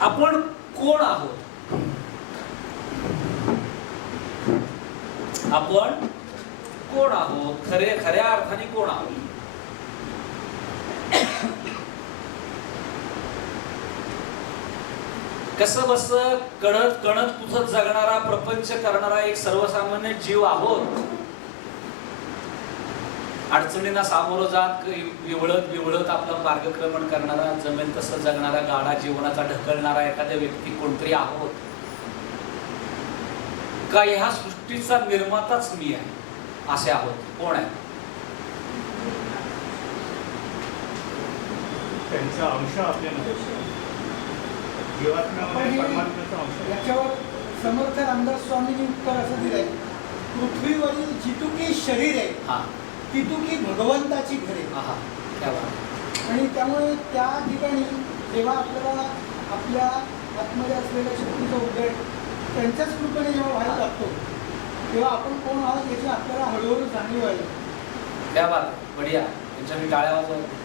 आपण कोण आहोत? आपण कोण आहोत? खऱ्या अर्थाने कोण आहोत? कसं बस कणत कणत कुथत जगणारा, प्रपंच करणारा एक सर्वसामान्य जीव आहोत. अडचणींना सामोरं जात विवळत आपलं मार्गक्रमण करणारा, जमेल तसं जगणारा, गाडा जीवनाचा ढकलणारा एखाद्या व्यक्ती कोणतरी आहोत का? ह्या सृष्टीचा निर्माताच मी आहे असे आहोत? कोण आहे? त्यांचा अंश आपल्याला जीवात्म्यामध्ये परमात्म्याचा अंश. याच्यावर समर्थ रामदास स्वामींनी उत्तर असं दिलंय, पृथ्वीवरील जितुकी शरीर आहे तितुकी भगवंताची घरे. आणि त्यामुळे त्या ठिकाणी जेव्हा आपल्याला आपल्या आतमध्ये असलेल्या शक्तीचा उदय त्यांच्याच कृपेने जेव्हा व्हायला लागतो तेव्हा आपण कोण आहोत याची आपल्याला हळूहळू जाणीव व्हायला. त्या बात बढिया. त्यांच्या मी टाळ्या वाजवतो.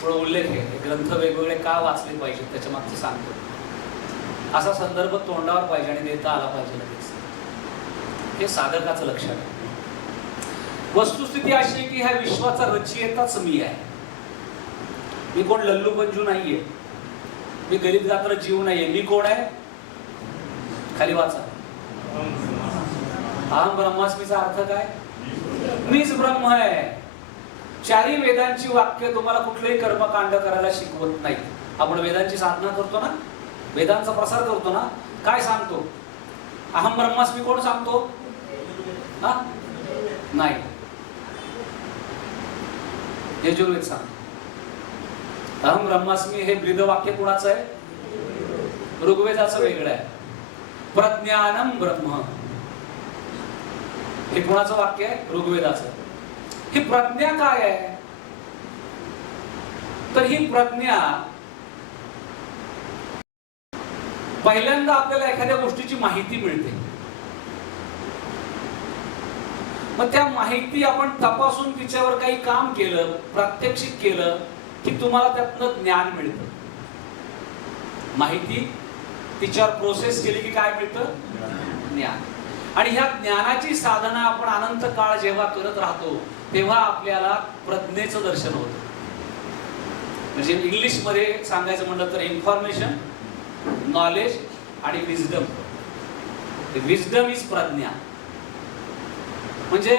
थोडा उल्लेख आहे, हे ग्रंथ वेगवेगळे का वाचले पाहिजेत त्याच्या मागचं सांगतो. असा संदर्भ तोंडावर पाहिजे आणि देता आला पाहिजे लगेच. हे साधकाचं लक्षण आहे. वस्तुस्थिती अशी आहे की ह्या विश्वाचा रचयिताच मी आहे. मी कोण लल्लू पंजू नाहीये, मी गरीब गात्र जीव नाहीये. मी कोण आहे? खाली वाचा. अहम ब्रह्मास्मीचा अर्थ काय? मीच ब्रह्म आहे. चारी वेदांची वाक्य तुम्हाला कुठलेही कर्मकांड करायला शिकवत नाही. आपण वेदांची साधना करतो ना, वेदांचा प्रसार करतो ना, काय सांगतो? अहम ब्रह्मास्मी कोण सांगतो? हा नाही, यजुर्वेद सांगतो. अहम ब्रह्मास्मी हे ब्रीद वाक्य कोणाचं आहे? ऋग्वेदाचं वेगळं आहे. प्रज्ञानम ब्रह्म हे कोणाचं वाक्य आहे? ऋग्वेदाचं. ही प्रज्ञा काय आहे? तर ही प्रज्ञा पहिल्यांदा आपल्याला एखाद्या गोष्टीची माहिती मिळते. मग त्या माहिती आपण तपासून तिच्यावर काही काम केलं, प्रात्यक्षिक केलं की तुम्हाला त्यातनं ज्ञान मिळतं. माहिती तिच्यावर प्रोसेस केली की काय मिळतं? ज्ञान. आणि ह्या ज्ञानाची साधना आपण अनंत काळ जेव्हा करत राहतो तेव्हा आपल्याला प्रज्ञेचं दर्शन होतं. म्हणजे इंग्लिश मध्ये सांगायचं म्हटलं तर इन्फॉर्मेशन, नॉलेज आणि विजडम. Wisdom is Pragya. म्हणजे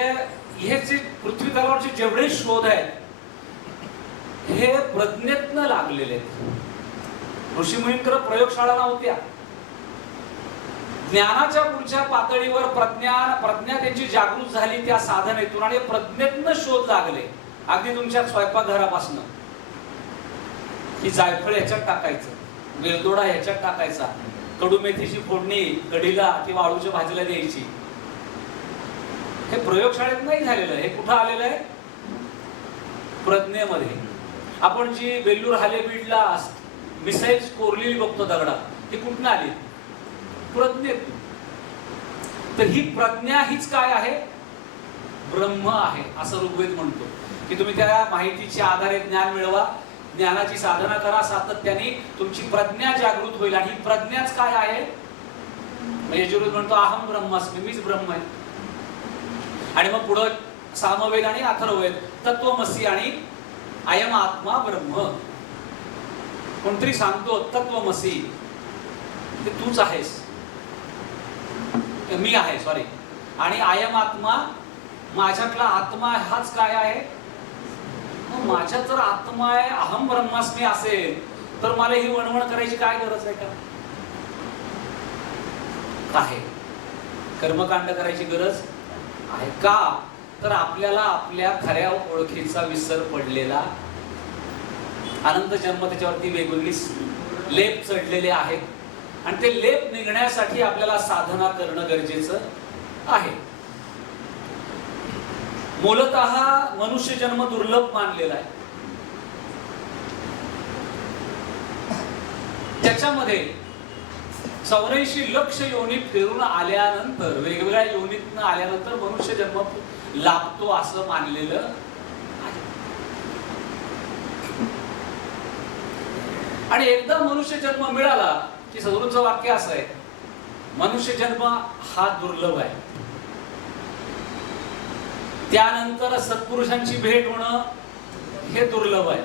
हे जे पृथ्वी तलावरचे जेवढे शोध आहेत हे प्रज्ञेतनं लागलेले आहेत. ऋषीमुनींकडे प्रयोगशाळा नव्हत्या. ज्ञानाच्या पुढच्या पातळीवर प्रज्ञा त्यांची जागृत झाली त्या साधनेतून आणि प्रज्ञेतनं शोध लागले. अगदी तुमच्या स्वयंपाकघरापासून ही जायफळ ह्याच्यात टाकायचं, वेलदोडा ह्याच्यात टाकायचा, कडू मेथीची फोडणी कढीला किंवा आळूच्या भाजीला द्यायची. हे प्रयोगशाळेत नाही झालेलं. हे कुठं आलेलं आहे? प्रज्ञेमध्ये. आपण जी बेल्लूर हालेबीडला मिसाईल्स कोरलेली बघतो दगडात, ती कुठून आली? प्रज्ञेतून. तर ही प्रज्ञा हीच काय आहे? ब्रह्म आहे असं ऋग्वेद म्हणतो. की तुम्ही त्या माहितीच्या आधारे ज्ञान मिळवा, ज्ञानाची साधना करा, सातत्याने तुमची प्रज्ञा जागृत होईल. आणि ही प्रज्ञाच काय आहे? यजुर्वेद म्हणतो अहम ब्रह्मास्मी, मीच ब्रह्म आहे. आणि मग पुढं सामवेद आणि अथर्ववेद तत्वमसी आणि अयम आत्मा ब्रह्म. कोणतरी सांगतो तत्वमसी, ते तूच आहेस, मी आहे, सॉरी. आणि अयम आत्मा, माझ्यातला आत्मा हाच काय आहे? माझ्यात जर आत्मा आहे, अहम ब्रह्मास्मी असेल तर मला ही वणवण करायची काय गरज आहे का? आहे कर्मकांड करायची गरज आहे का? तर आपल्याला आपल्या खऱ्या ओळखीचा विसर पडलेला. अनंत जन्म त्याच्यावरती वेगवेगळी लेप चढलेले आहेत आणि ते लेप निघण्यासाठी आपल्याला साधना करणं गरजेचं आहे. मूलतः मनुष्य जन्म दुर्लभ मानलेला आहे. त्याच्यामध्ये 84 लक्ष योनीत फिरून आल्यानंतर, वेगवेगळ्या योनीतनं आल्यानंतर मनुष्य जन्म लाभतो असं मानलेलं आहे. आणि एकदा मनुष्य जन्म मिळाला की सद्गुरूंचं वाक्य असं आहे, मनुष्य जन्म हा दुर्लभ आहे, त्यानंतर सत्पुरुषांची भेट होणं हे दुर्लभ आहे,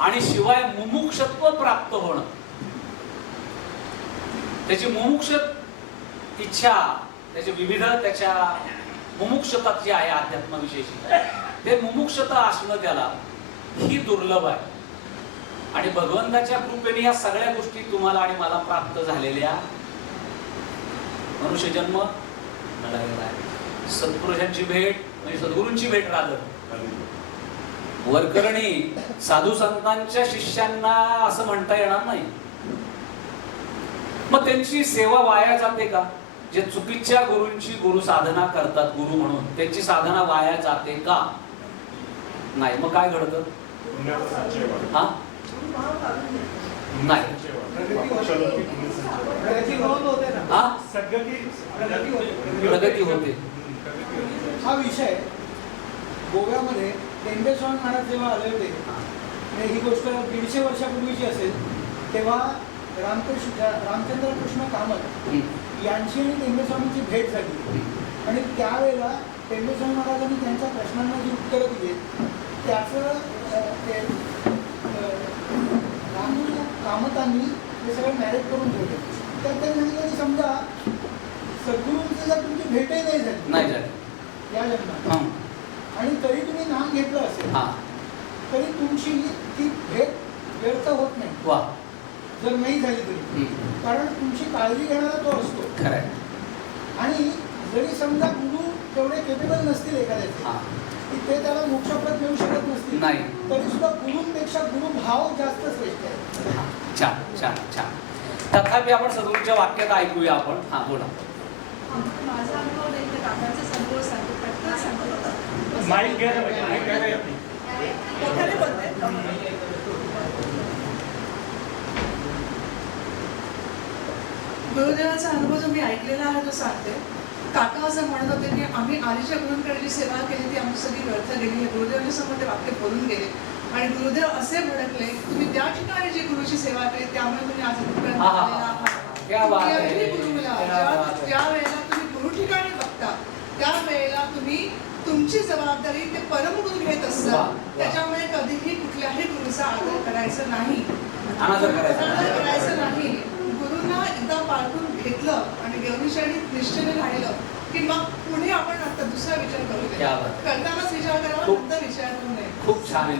आणि शिवाय मुमुक्षत्व प्राप्त होणं, त्याची मुमुक्ष इच्छा, त्याची विविध त्याच्या मुमुक्षता जी आहे अध्यात्माविषयीची, ते मुमुक्षता असणं त्याला ही दुर्लभ आहे. आणि भगवंताच्या कृपेने या सगळ्या गोष्टी तुम्हाला आणि मला प्राप्त झालेल्या, मनुष्य जन्म मिळालेला आहे, सत्पुरुषांची भेट म्हणजे सद्गुरूंची भेट राहत, वरकरणी साधू संतांच्या शिष्यांना असं म्हणता येणार नाही. मग त्यांची सेवा वाया जाते का? जे चुकीच्या गुरूंची गुरु साधना करतात, गुरु म्हणून त्यांची साधना वाया जाते का? नाही. मग काय घडतं? हा नाही. प्रगती होते. हा विषय गोव्यामध्ये टेंबेस्वामी महाराज जेव्हा आले होते, आणि ही गोष्ट 150 वर्षापूर्वीची असेल, तेव्हा रामचंद्र कृष्ण कामत यांची आणि टेंबेस्वामींची भेट झाली. आणि त्यावेळेला टेंबेस्वामी महाराजांनी त्यांच्या प्रश्नांना जी उत्तरं दिली त्याचं रामचंद्र कामतांनी हे सगळं मॅरेज करून ठेवले. त्यात त्यांनी सांगितलं की समजा सद्गुरूंची जर तुमची भेटही नाही झाली या जन्मात, आणि तरी तुम्ही नाम घेतलं असेल तरी तुमची ती भेट व्यर्थ होत नाही, जर नाही झाली तरी, कारण तुमची काळजी घेणारा तो असतो. आणि जरी समजा गुरु तेवढे केपेबल नसतील एखाद्याचे की ते त्याला मोक्षप्रद मिळू शकत नसतील, तरी सुद्धा गुरूंपेक्षा गुरुभाव जास्त श्रेष्ठ आहे. छान छान छान. तथापि आपण सद्गुरूंच्या वाक्यात ऐकूया आपण. हा बोला. माझा अनुभव नाही, तर काकांचा अनुभव सांगतो, प्रत्येक सांगतो. माईक घ्यायला पाहिजे, माईक घ्यायला येते. मोठ्याने बोलते. गुरुदेवाचा अनुभव जो मी ऐकलेला आहे तो सांगते. काका असं म्हणत होते की आम्ही आधीच्या गुरूंकडे जी सेवा केली ती आमची सगळी व्यर्थ गेली आहे. गुरुदेवांच्या समोर ते वाक्य बोलून गेले, आणि गुरुदेव असे भडकले, तुम्ही त्या ठिकाणी जी गुरुची सेवा केली त्यामुळे तुम्ही आज इथपर्यंत आलेला आहात. गुरुला ज्या वेळेला तुम्ही गुरु ठिकाणी बघता त्यावेळेला तुम्ही तुमची जबाबदारी ते परमगुरु घेत असतात. त्याच्यामुळे कधीही कुठल्याही गुरुचा आदर करायचा नाही, अनादर करायचं नाही. गुरुंना एकदा पाळून घेतलं आणि गौरीशाही निश्चयाने राहिलं की मग पुढे आपण आता दुसरा विचार करूया. करतानाच विचार करावा, नंतर विचार करू नये. खूप छान आहे.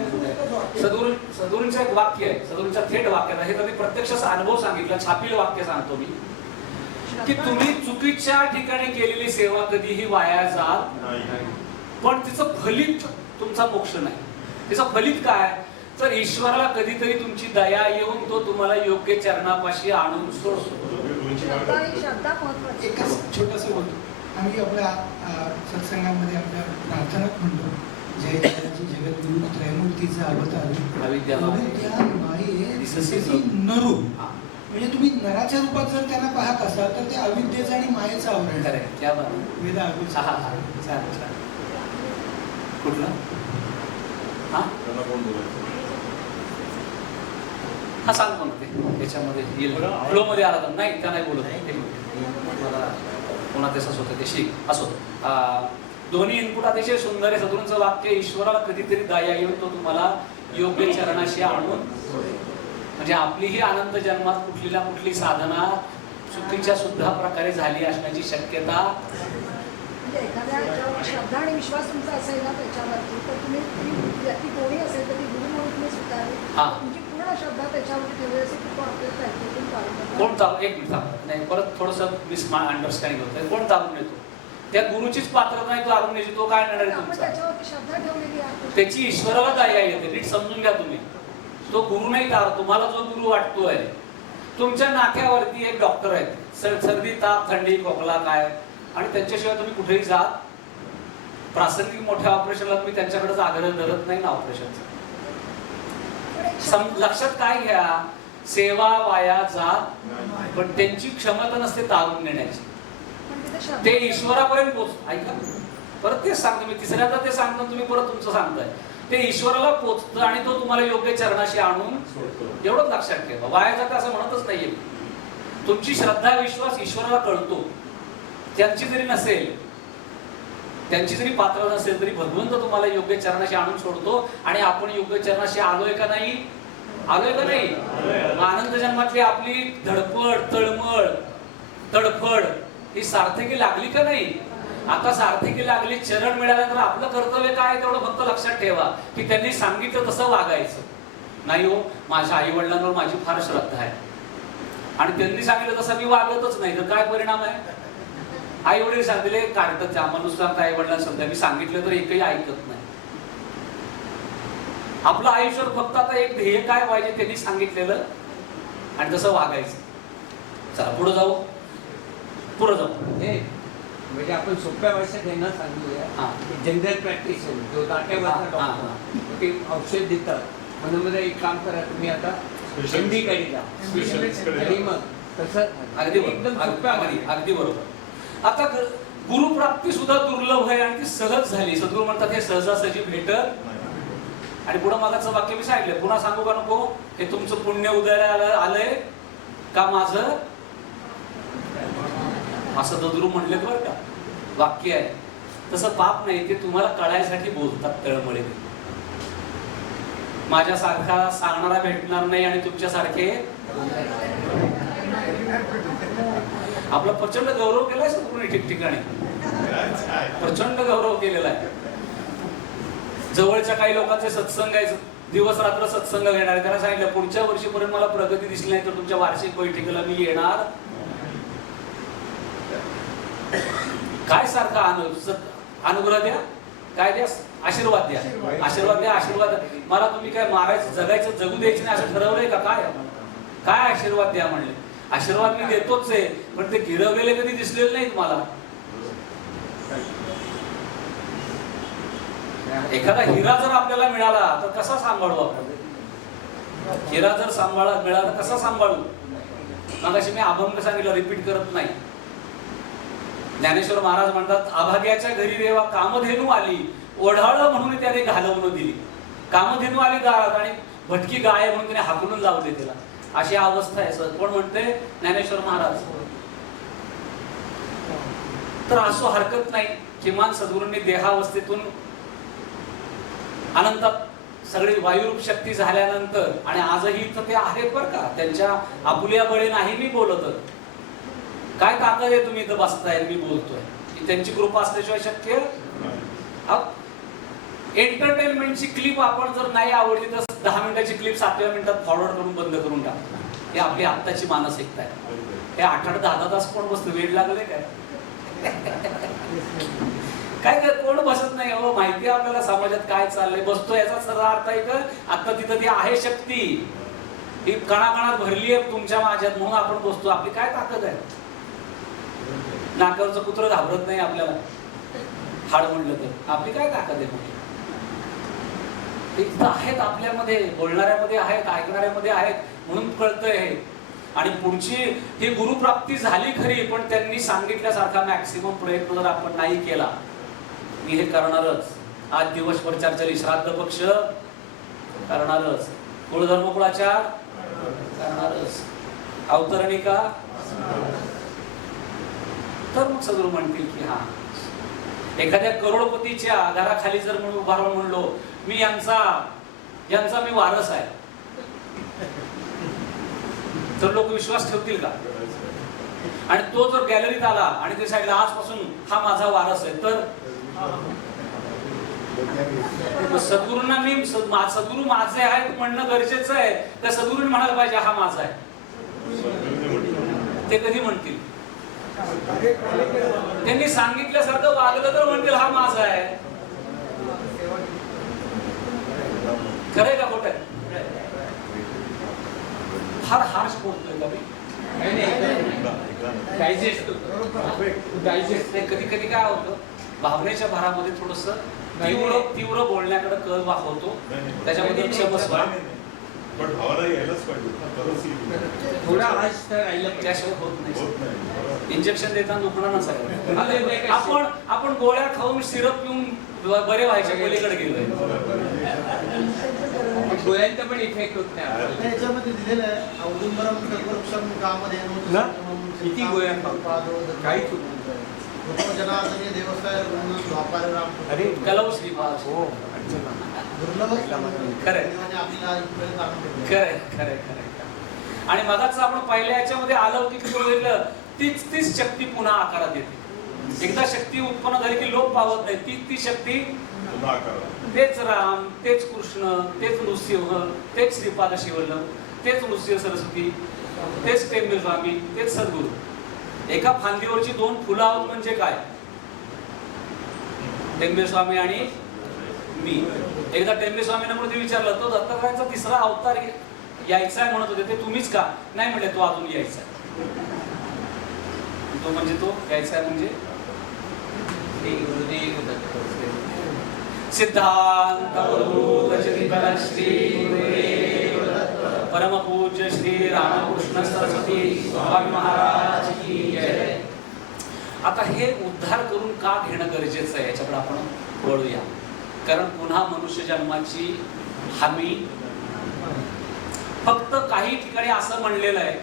सद्गुरूंचं एक वाक्य आहे, सद्गुरूंच्या थेट वाक्यात आहे, तर मी प्रत्यक्ष अनुभव सांगितला, छापील वाक्य सांगतो मी, की तुम्ही चुकीच्या ठिकाणी केलेली सेवा कधीही वाया जात नाही, पण तिचं फलित तुमचा मोक्ष नाही. तिचं फलित काय? तर ईश्वराला कधीतरी तुमची दया येऊन तो तुम्हाला योग्य चरणापाशी आणून सोडतो. एकच छोटंसं बोलतो. आम्ही आपल्या सत्संगामध्ये आपल्या प्रार्थनात म्हणतो, जय जयाची जगद्गुरु त्रयमूर्तीचा अवतार अविद्या माये दिसते नरू. म्हणजे तुम्ही नराच्या रूपात जर त्यांना पाहत असाल तर ते अविद्येचं आणि मायेचं आवरण आहे. त्या वेदा कुठला हा सांगतो ना, ते त्याच्यामध्ये येईल फ्लो मध्ये आला तर नाही, त्या नाही बोलत. मला कोणा तसंच होतं ते शिक असो. दोन्ही इनपुट अतिशय सुंदर आहे. सद्गुरूंचं वाक्य, ईश्वराला कधीतरी दया येऊन तो तुम्हाला योग्य चरणाशी आणून, म्हणजे आपलीही अनंत जन्मात कुठली ना कुठली साधना चुकीच्या सुद्धा प्रकारे झाली असण्याची शक्यता. एखाद्या श्रद्धा आणि विश्वास तुमचा असेल ना त्याच्यावरती, तर तुम्ही व्यक्ती कोणी असेल तर ती गुरु म्हणून तुम्ही स्वीकारली, तुमची पूर्ण श्रद्धा त्याच्यावरती ठेवली असेल की तो आपल्याला ऐकून पाळून. कोण चालू, एक मिनिट नाही, परत थोडंसं मिस अंडरस्टँडिंग होतं. कोण चालून येतो? त्या गुरुचीच पात्र नाही, तो आणून येतो, तो काय येणार आहे तुमचा? त्याच्यावरती श्रद्धा ठेवलेली आहे, त्याची ईश्वराला दया येते. नीट समजून घ्या तुम्ही. तो गुरु नाही तार, तुम्हाला जो गुरु वाटतोय. तुमच्या नाक्यावरती एक डॉक्टर आहेत, सर्दी ताप थंडी खोकला काय, आणि त्यांच्याशिवाय तुम्ही कुठेही जात, प्रासंगिक मोठ्या ऑपरेशनला तुम्ही त्यांच्याकडेच आग्रह धरत नाही ना ऑपरेशनचा. लक्षात काय घ्या, सेवा वाया जात, पण त्यांची क्षमता नसते तारून नेण्याची. ते ईश्वरापर्यंत पोहोच. ऐका, परत तेच सांगतो मी, तिसऱ्यांदा ते सांगतो, तुम्ही परत तुमचं सांगताय. ते ईश्वराला पोचतं आणि तो तुम्हाला योग्य चरणाशी आणून एवढंच लक्षात ठेवा. वाया जातं असं म्हणतच नाहीये. तुमची श्रद्धा विश्वास ईश्वराला कळतो. त्यांची जरी नसेल, त्यांची जरी पात्र नसेल तरी भगवंत तुम्हाला योग्य चरणाशी आणून सोडतो. आणि आपण योग्य चरणाशी आलोय का नाही? आलोय का नाही? आनंद जन्मातली आपली धडपड, तळमळ, तडफड ही सार्थकी लागली का नाही? आता सार्थकी लागली, चरण मिळाल्यानंतर आपलं कर्तव्य काय तेवढं फक्त लक्षात ठेवा की त्यांनी सांगितलं तसं वागायचं. नाही हो, माझ्या आई वडिलांवर माझी फार श्रद्धा आहे आणि त्यांनी सांगितलं तसं मी वागतच नाही, तर काय परिणाम आहे? आई वडील सांगितले काढतात आम्हाला आई वडिलांना श्रद्धा, मी सांगितलं तर एकही ऐकत नाही. आपलं आयुष्य फक्त आता एक ध्येय काय पाहिजे, त्यांनी सांगितलेलं आणि तसं वागायचं. चला पुढे जाऊ, पुढे जाऊ. म्हणजे आपण सोप्या भाषेत यांना सांगूया की जनरल प्रॅक्टिशनर जो नाट्यवाचा डॉक्टर ते औषध देतात, म्हणून एक काम करा तुम्ही आता हिंदीकडे जा आणि मग तसं अगदी एकदम सोप्या अगदी बरोबर. आता गुरुप्राप्ती सुद्धा दुर्लभ आहे आणि ती सहज झाली. सद्गुरू म्हणतात हे सहजासहजी भेटत. आणि पुढे मागाचं वाक्य मी सांगितलं, पुन्हा सांगू का नको? हे तुमचं पुण्य उदयाला आलंय का माझं, असं सद्गुरू म्हणले बरं का, वाक्य आहे. तसं पाप नाही, ते तुम्हाला कळायसाठी बोलतात तळमळे. माझ्यासारखा सांगणारा भेटणार नाही आणि तुमच्यासारखे. आपला प्रचंड गौरव केलाय सद्गुरूंनी ठिकठिकाणी, प्रचंड गौरव केलेला आहे. जवळच्या काही लोकांचे सत्संग आहे, दिवस रात्र सत्संग घेणार. त्याला सांगितलं पुढच्या वर्षीपर्यंत मला प्रगती दिसली नाही तर तुमच्या वार्षिक बैठकीला मी येणार. काय सारखा अनुग्रह द्या, काय द्या, आशीर्वाद द्या, आशीर्वाद द्या, आशीर्वाद. मला तुम्ही काय मारायचं, जगायचं, जगू द्यायचं नाही असं ठरवलंय का? काय आशीर्वाद द्या म्हणले. आशीर्वाद मी देतोच आहे, पण ते गिरवलेले कधी दिसलेले नाही तुम्हाला. एखादा हिरा जर आपल्याला मिळाला तर कसा सांभाळू आपण? हिरा जर मिळाला कसा सांभाळू? मगाशी मी अभंग सांगितलं, रिपीट करत नाही. ज्ञानेश्वर महाराज म्हणतात, अभाग्याच्या घरी रेवा कामधेनू आली, ओढाळ म्हणून त्याने घालवून दिली. कामधेनू आली दारात आणि भटकी गाय म्हणून त्याने हाकलून लावले तिला. अशी अवस्था आहे. कोण म्हणते? ज्ञानेश्वर महाराज. तर असो हरकत नाही, किमान सद्गुरूंनी देहावस्थेतून अनंतात सगळी वायुरूप शक्ती झाल्यानंतर, आणि आजही तर ते आहेत बरं का, त्यांच्या आपुल्या बळे नाही मी बोलत. काय ताकद आहे तुम्ही इथं बसताय, मी बोलतोय. त्यांची कृपा असल्याशिवाय शक्य. एंटरटेनमेंटची क्लिप आपण जर नाही आवडली तर 10 मिनिटाची क्लिप 7व्या मिनिटात फॉरवर्ड करून बंद करून टाकतो. हे आपली आत्ताची मानसिकता आहे. हे 8-8, 10-10 तास कोण बसतो? वेळ लागले काय? काय कोण बसत नाही हो. माहिती आहे आपल्याला समाजात काय चाललंय. बसतो याचा सरळ अर्थ आहे का आता तिथं ती आहे शक्ती, ही कणाकणात भरली आहे तुमच्या माझ्यात, म्हणून आपण बसतो. आपली काय ताकद आहे? नाकावरचं कुत्र घाबरत नाही आपल्याला, हाड म्हणलं तर. आपली काय ताकद आहे? इथं आहेत आपल्यामध्ये, बोलणाऱ्यामध्ये आहेत, ऐकणाऱ्यामध्ये आहेत, म्हणून कळतंय हे. आणि पुढची ही गुरुप्राप्ती झाली खरी, पण त्यांनी सांगितल्यासारखा मॅक्सिमम प्रयत्न जर आपण नाही केला, मी हे करणारच. आज दिवसभर चर्चा, श्राद्ध पक्ष करणारच, कुळधर्म कुळाचार करणारच, अवतरणिका. तर मग सद्गुरू म्हणतील की हा, एखाद्या करोडपतीच्या घराखाली जर म्हणून उभा राहून म्हणलो मी यांचा मी वारस आहे, तर लोक विश्वास ठेवतील का? आणि तो जर गॅलरीत आला आणि ते सांगितलं आजपासून हा माझा वारस आहे, तर सद्गुरूंना मी सद्गुरू माझे आहेत म्हणणं गरजेचं आहे. त्या सद्गुरूंनी म्हणायला पाहिजे हा माझा आहे. ते कधी म्हणतील? त्यांनी सांगितल्यासारखं वागलं तर म्हणतील हा माझा आहे. खरंय का खोटं? फार हार्श बोलतोय का मी? कधी कधी काय होतं, भावनेच्या भरामध्ये थोडस तीव्र बोलण्याकडे कल वाहतो, त्याच्यामध्ये क्षमस्व. पण भावाला यायलाच पाहिजे, थोडा हाश तर राहिला त्याशिवाय होत नाही. इंजेक्शन देताना दुखणार नसायला. आपण गोळ्या खाऊन सिरप पिऊन बरे व्हायच्या पलीकडे गेलोय. गोळ्यांचा पण इफेक्ट होत नाही आपल्याला. याच्यामध्ये दिलेलं आहे औदुंबरम कल्पवृक्षम गामध्ये ना? किती गोळ्या काहीच होत जनार्दनी देवस्थान द्वापार राम अरे कलव श्रीपाद. हो अर्चना. खरंय खरंय खरंय खरंय. आणि मगाच आपण पहिल्या याच्यामध्ये आलं की बघितलं तीच शक्ती पुन्हा आकारात येते. एकदा शक्ती उत्पन्न झाली की लोप पावत नाही. ती शक्ती पुन्हा करा. तेच राम, तेच कृष्ण, तेच नृसिंह, तेच श्रीपाद शिवल्लभ, तेच नृसिंह सरस्वती, तेच टेंबे स्वामी, तेच सद्गुरू. एका फांदीवरची दोन फुलं आहोत म्हणजे काय? टेंबे स्वामी आणि मी. एकदा टेंबे स्वामींना म्हणून विचारलं, तो दत्तात्रयांचा तिसरा अवतार यायचा आहे म्हणत होते, ते तुम्हीच का? नाही म्हटले, तो अजून यायचा आहे. तो म्हणजे तो यायचा आहे म्हणजे सिद्धांत श्री परमपूज्य श्री रामकृष्ण सरस्वती स्वामी महाराज की जय. आता हे उद्धार करून का घेणं गरजेचं आहे याच्याकडे आपण वळूया. कारण पुन्हा मनुष्य जन्माची हमी फक्त काही ठिकाणी असं म्हणलेलं आहे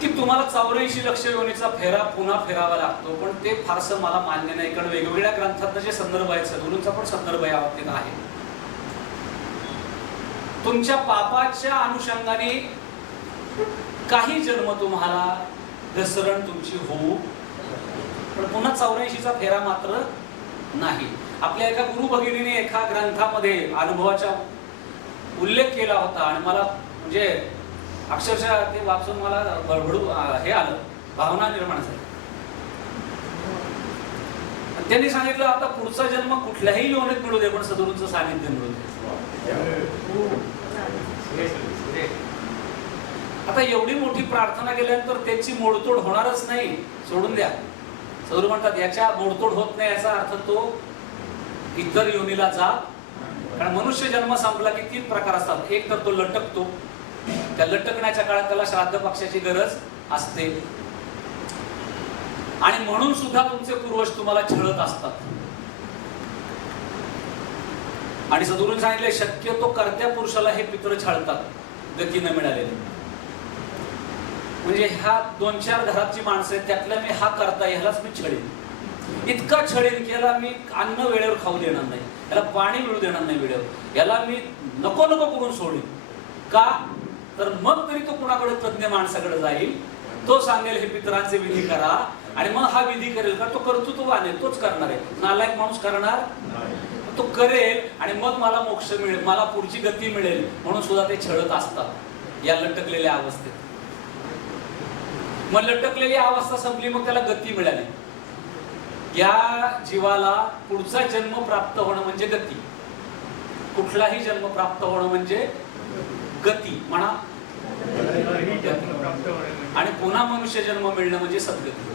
की तुम्हाला 84 लक्ष योनीचा फेरा पुन्हा फेरावा लागतो. पण ते फारसं मला मान्य नाही, कारण वेगवेगळ्या ग्रंथात जे संदर्भ आहेत, सद्गुरूंचा पण संदर्भ या बाबतीत आहे. तुमच्या पापाच्या अनुषंगाने काही जन्म तुम्हाला घसरण तुमची होऊ, पण पुन्हा 84चा फेरा मात्र नाही. आपल्या एका गुरु भगिनीने एका ग्रंथामध्ये अनुभवाचा उल्लेख केला होता आणि मला म्हणजे अक्षरशः ते वाचून मला बडबडू हे आलं, भावना निर्माण झाली. त्यांनी सांगितलं, आता पुढचा जन्म कुठल्याही योनीत मिळू दे, पण सद्गुरूंचं सानिध्य मिळू दे. आता एवढी मोठी प्रार्थना केल्यानंतर त्याची मोडतोड होणारच नाही, सोडून द्या. सद्गुरू म्हणतात याच्या मोडतोड होत नाही, याचा अर्थ तो इतर योनीला जा. कारण मनुष्य जन्म संपला की 3 प्रकार असतात. एक तर तो लटकतो, त्या लटकण्याच्या काळात त्याला श्राद्ध पक्षाची गरज असते. आणि म्हणून सुद्धा तुमचे पूर्वज तुम्हाला छळत असतात. आणि सद्गुरूंनी सांगितले, शक्यतो कर्त्या पुरुषाला हे पितृ छळतात, गती न मिळालेली. म्हणजे ह्या 2-4 घराची माणसं आहेत, त्यातल्या मी हा करता, ह्यालाच मी छळेन, इतका छळेन की याला मी अन्न वेळेवर खाऊ देणार नाही, याला पाणी मिळू देणार नाही वेळेवर, याला मी नको नको करून सोडेन. का? तर मग तरी तो कुणाकडे तज्ञ माणसाकडे जाईल, तो सांगेल हे पितरांचे विधी करा, आणि मग हा विधी करेल. का? तो कर्तृत्ववान आहे, तोच करणार आहे. नालायक माणूस करणार? तो करेल आणि मग मला मोक्ष मिळेल, मला पुढची गती मिळेल, म्हणून सुद्धा ते छळत असतात या लटकलेल्या अवस्थेत. मग लटकलेली अवस्था संपली, मग त्याला गती मिळाली. या जीवाला पुढचा जन्म प्राप्त होणं म्हणजे गती. कुठलाही जन्म प्राप्त होणं म्हणजे गती म्हणा. आणि पुन्हा मनुष्य जन्म मिळणं म्हणजे सद्गती.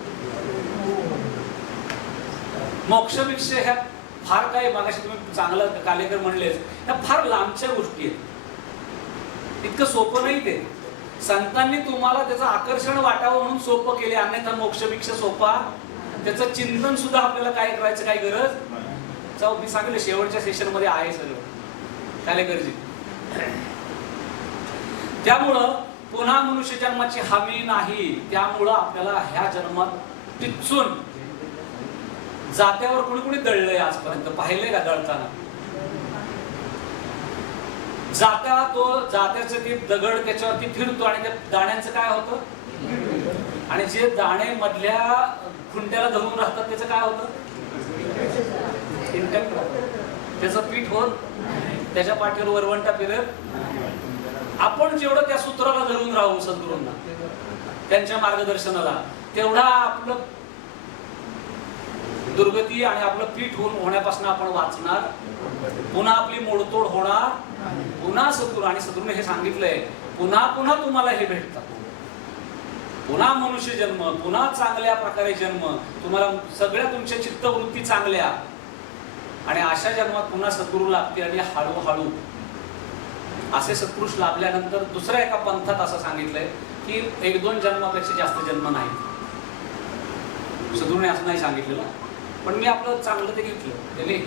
मोक्ष भिक्ष ह्या फार काही, मागाशी तुम्ही चांगलं कालेकर म्हणलेच, ह्या फार लांबच्या गोष्टी आहेत. इतकं सोपं नाही ते. संतांनी तुम्हाला त्याचं आकर्षण वाटावं म्हणून सोपं केले, अन्यथा मोक्ष भिक्ष सोपा. त्याचं चिंतन सुद्धा आपल्याला काय करायचं काही गरज. मी सांगितलं शेवटच्या सेशन मध्ये आहे सगळं कालेकरजी. त्यामुळं पुन्हा मनुष्य जन्माची हमी नाही. त्यामुळं आपल्याला ह्या जन्मात टिचून जात्यावर कोणी कोणी दळलंय आजपर्यंत, पाहिलंय का दळताना? जात्या, तो जात्याचं ते दगड त्याच्यावरती फिरतो आणि त्या दाण्यांचं काय होतं, आणि जे दाणे मधल्या खुंट्याला धरून राहतात त्याचं काय होतं, त्याचं पीठ होत, त्याच्या पाठीवर वरवंटा फिरत. आपण जेवढं त्या सूत्राला धरून राहू, सद्गुरूंना त्यांच्या मार्गदर्शनाला, तेवढा आपलं दुर्गती आणि आपलं पीठ होण्यापासून आपण वाचणार. पुन्हा आपली मोडतोड होणार. पुन्हा सद्गुरू, आणि सद्गुरूने हे सांगितलंय, पुन्हा पुन्हा तुम्हाला हे भेटतात. पुन्हा मनुष्य जन्म, पुन्हा चांगल्या प्रकारे जन्म, तुम्हाला सगळ्या तुमच्या चित्तवृत्ती चांगल्या, आणि अशा जन्मात पुन्हा सद्गुरू लागते. आणि हळूहळू असे सत्पुरुष लाभल्यानंतर दुसऱ्या एका पंथात असं सांगितलंय की 1-2 जन्मापेक्षा जास्त जन्म नाही. सद्गुरूने असं नाही सांगितलेलं. पण मी आपलं चांगलं ते घेतलं. त्याने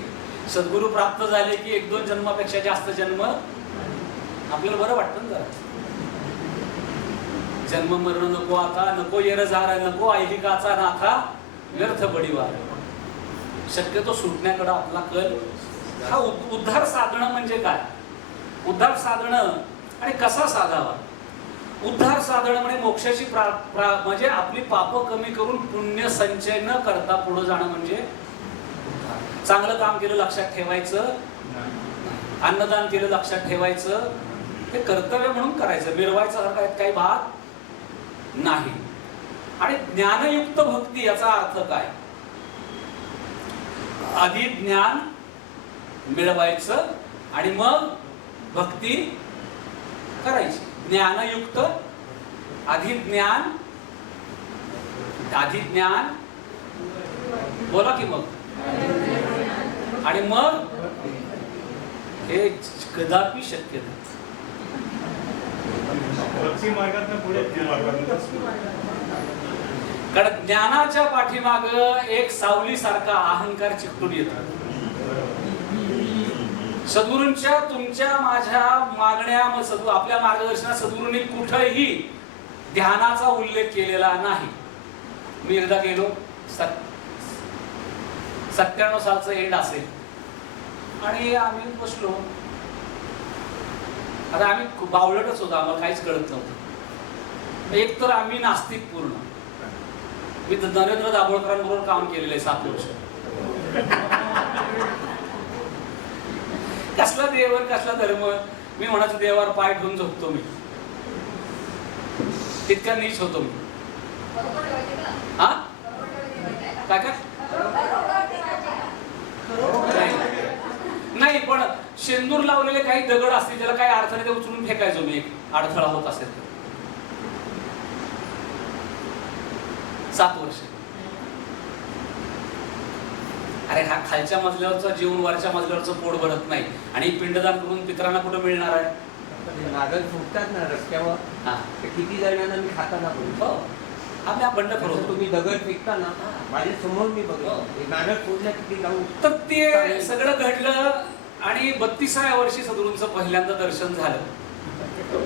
सद्गुरू प्राप्त झाले की 1-2 जन्मापेक्षा जास्त जन्म आपल्याला बरं वाटतं ना जरा. जन्म मरण नको आता, नको येर जारा, नको ऐहिकाचा नाथा, व्यर्थ बडीवार. शक्यतो सुटण्याकडे आपला कल. हा उद्धार साधणं म्हणजे काय? उद्धार साधणं आणि कसा साधावा? उद्धार साधणं म्हणजे मोक्षाची म्हणजे आपली पापं कमी करून पुण्य संचय न करता पुढे जाणं म्हणजे उद्धार. चांगलं काम केलं लक्षात ठेवायचं, अन्नदान केलं लक्षात ठेवायचं, हे कर्तव्य म्हणून करायचं, मिरवायचं काही भाग नाही. आणि ज्ञानयुक्त भक्ती याचा अर्थ काय? आधी ज्ञान मिळवायचं आणि मग भक्ती करायची. ज्ञानयुक्त, आधी ज्ञान बोला की मग, आणि मग हे कदापि शक्य नाही. भक्ती मार्गातनं पुढे कारण ज्ञानाच्या पाठीमाग एक सावली सारखा अहंकार चिकटून येतो. सद्गुरूंच्या तुमच्या माझ्या मागण्या, आपल्या मार्गदर्शनात सद्गुरूंनी कुठेही ध्यानाचा उल्लेख केलेला नाही. मी एकदा गेलो, 97 सालचं एंड असेल, आणि आम्ही बसलो. आता आम्ही बावळटच होतो, आम्हाला काहीच कळत नव्हतं. एक तर आम्ही नास्तिक पूर्ण. मी नरेंद्र दाभोळकरांबरोबर काम केलेलं आहे 7 वर्ष. कसला देव कसला धर्म, मी म्हणायचो देवावर पाय ठेवून झोपतो मी, तितका नीच होतो मी. हा काय काय नाही, पण शेंदूर लावलेले काही दगड असतील त्याला काही अर्थ नाही, ते उचलून फेकायचो मी, एक अडथळा होत असेल तर. 7 वर्ष. अरे हा खालच्या मजल्यावरचा जीवन वरच्या मजल्यावरचं पोट भरत नाही, आणि पिंडदान करून पितरांना कुठं मिळणार आहे? नारळ फुटतात ना रस्त्यावर, किती जणांना मी खाताना बघतो. आम्ही बंड करू. तुम्ही दगड फेकता ना, माझ्या समोर मी बघतो नारळ फोडल्या किती जाऊन. तर ते सगळं घडलं, आणि 32व्या वर्षी सद्गुरूंचं पहिल्यांदा दर्शन झालं.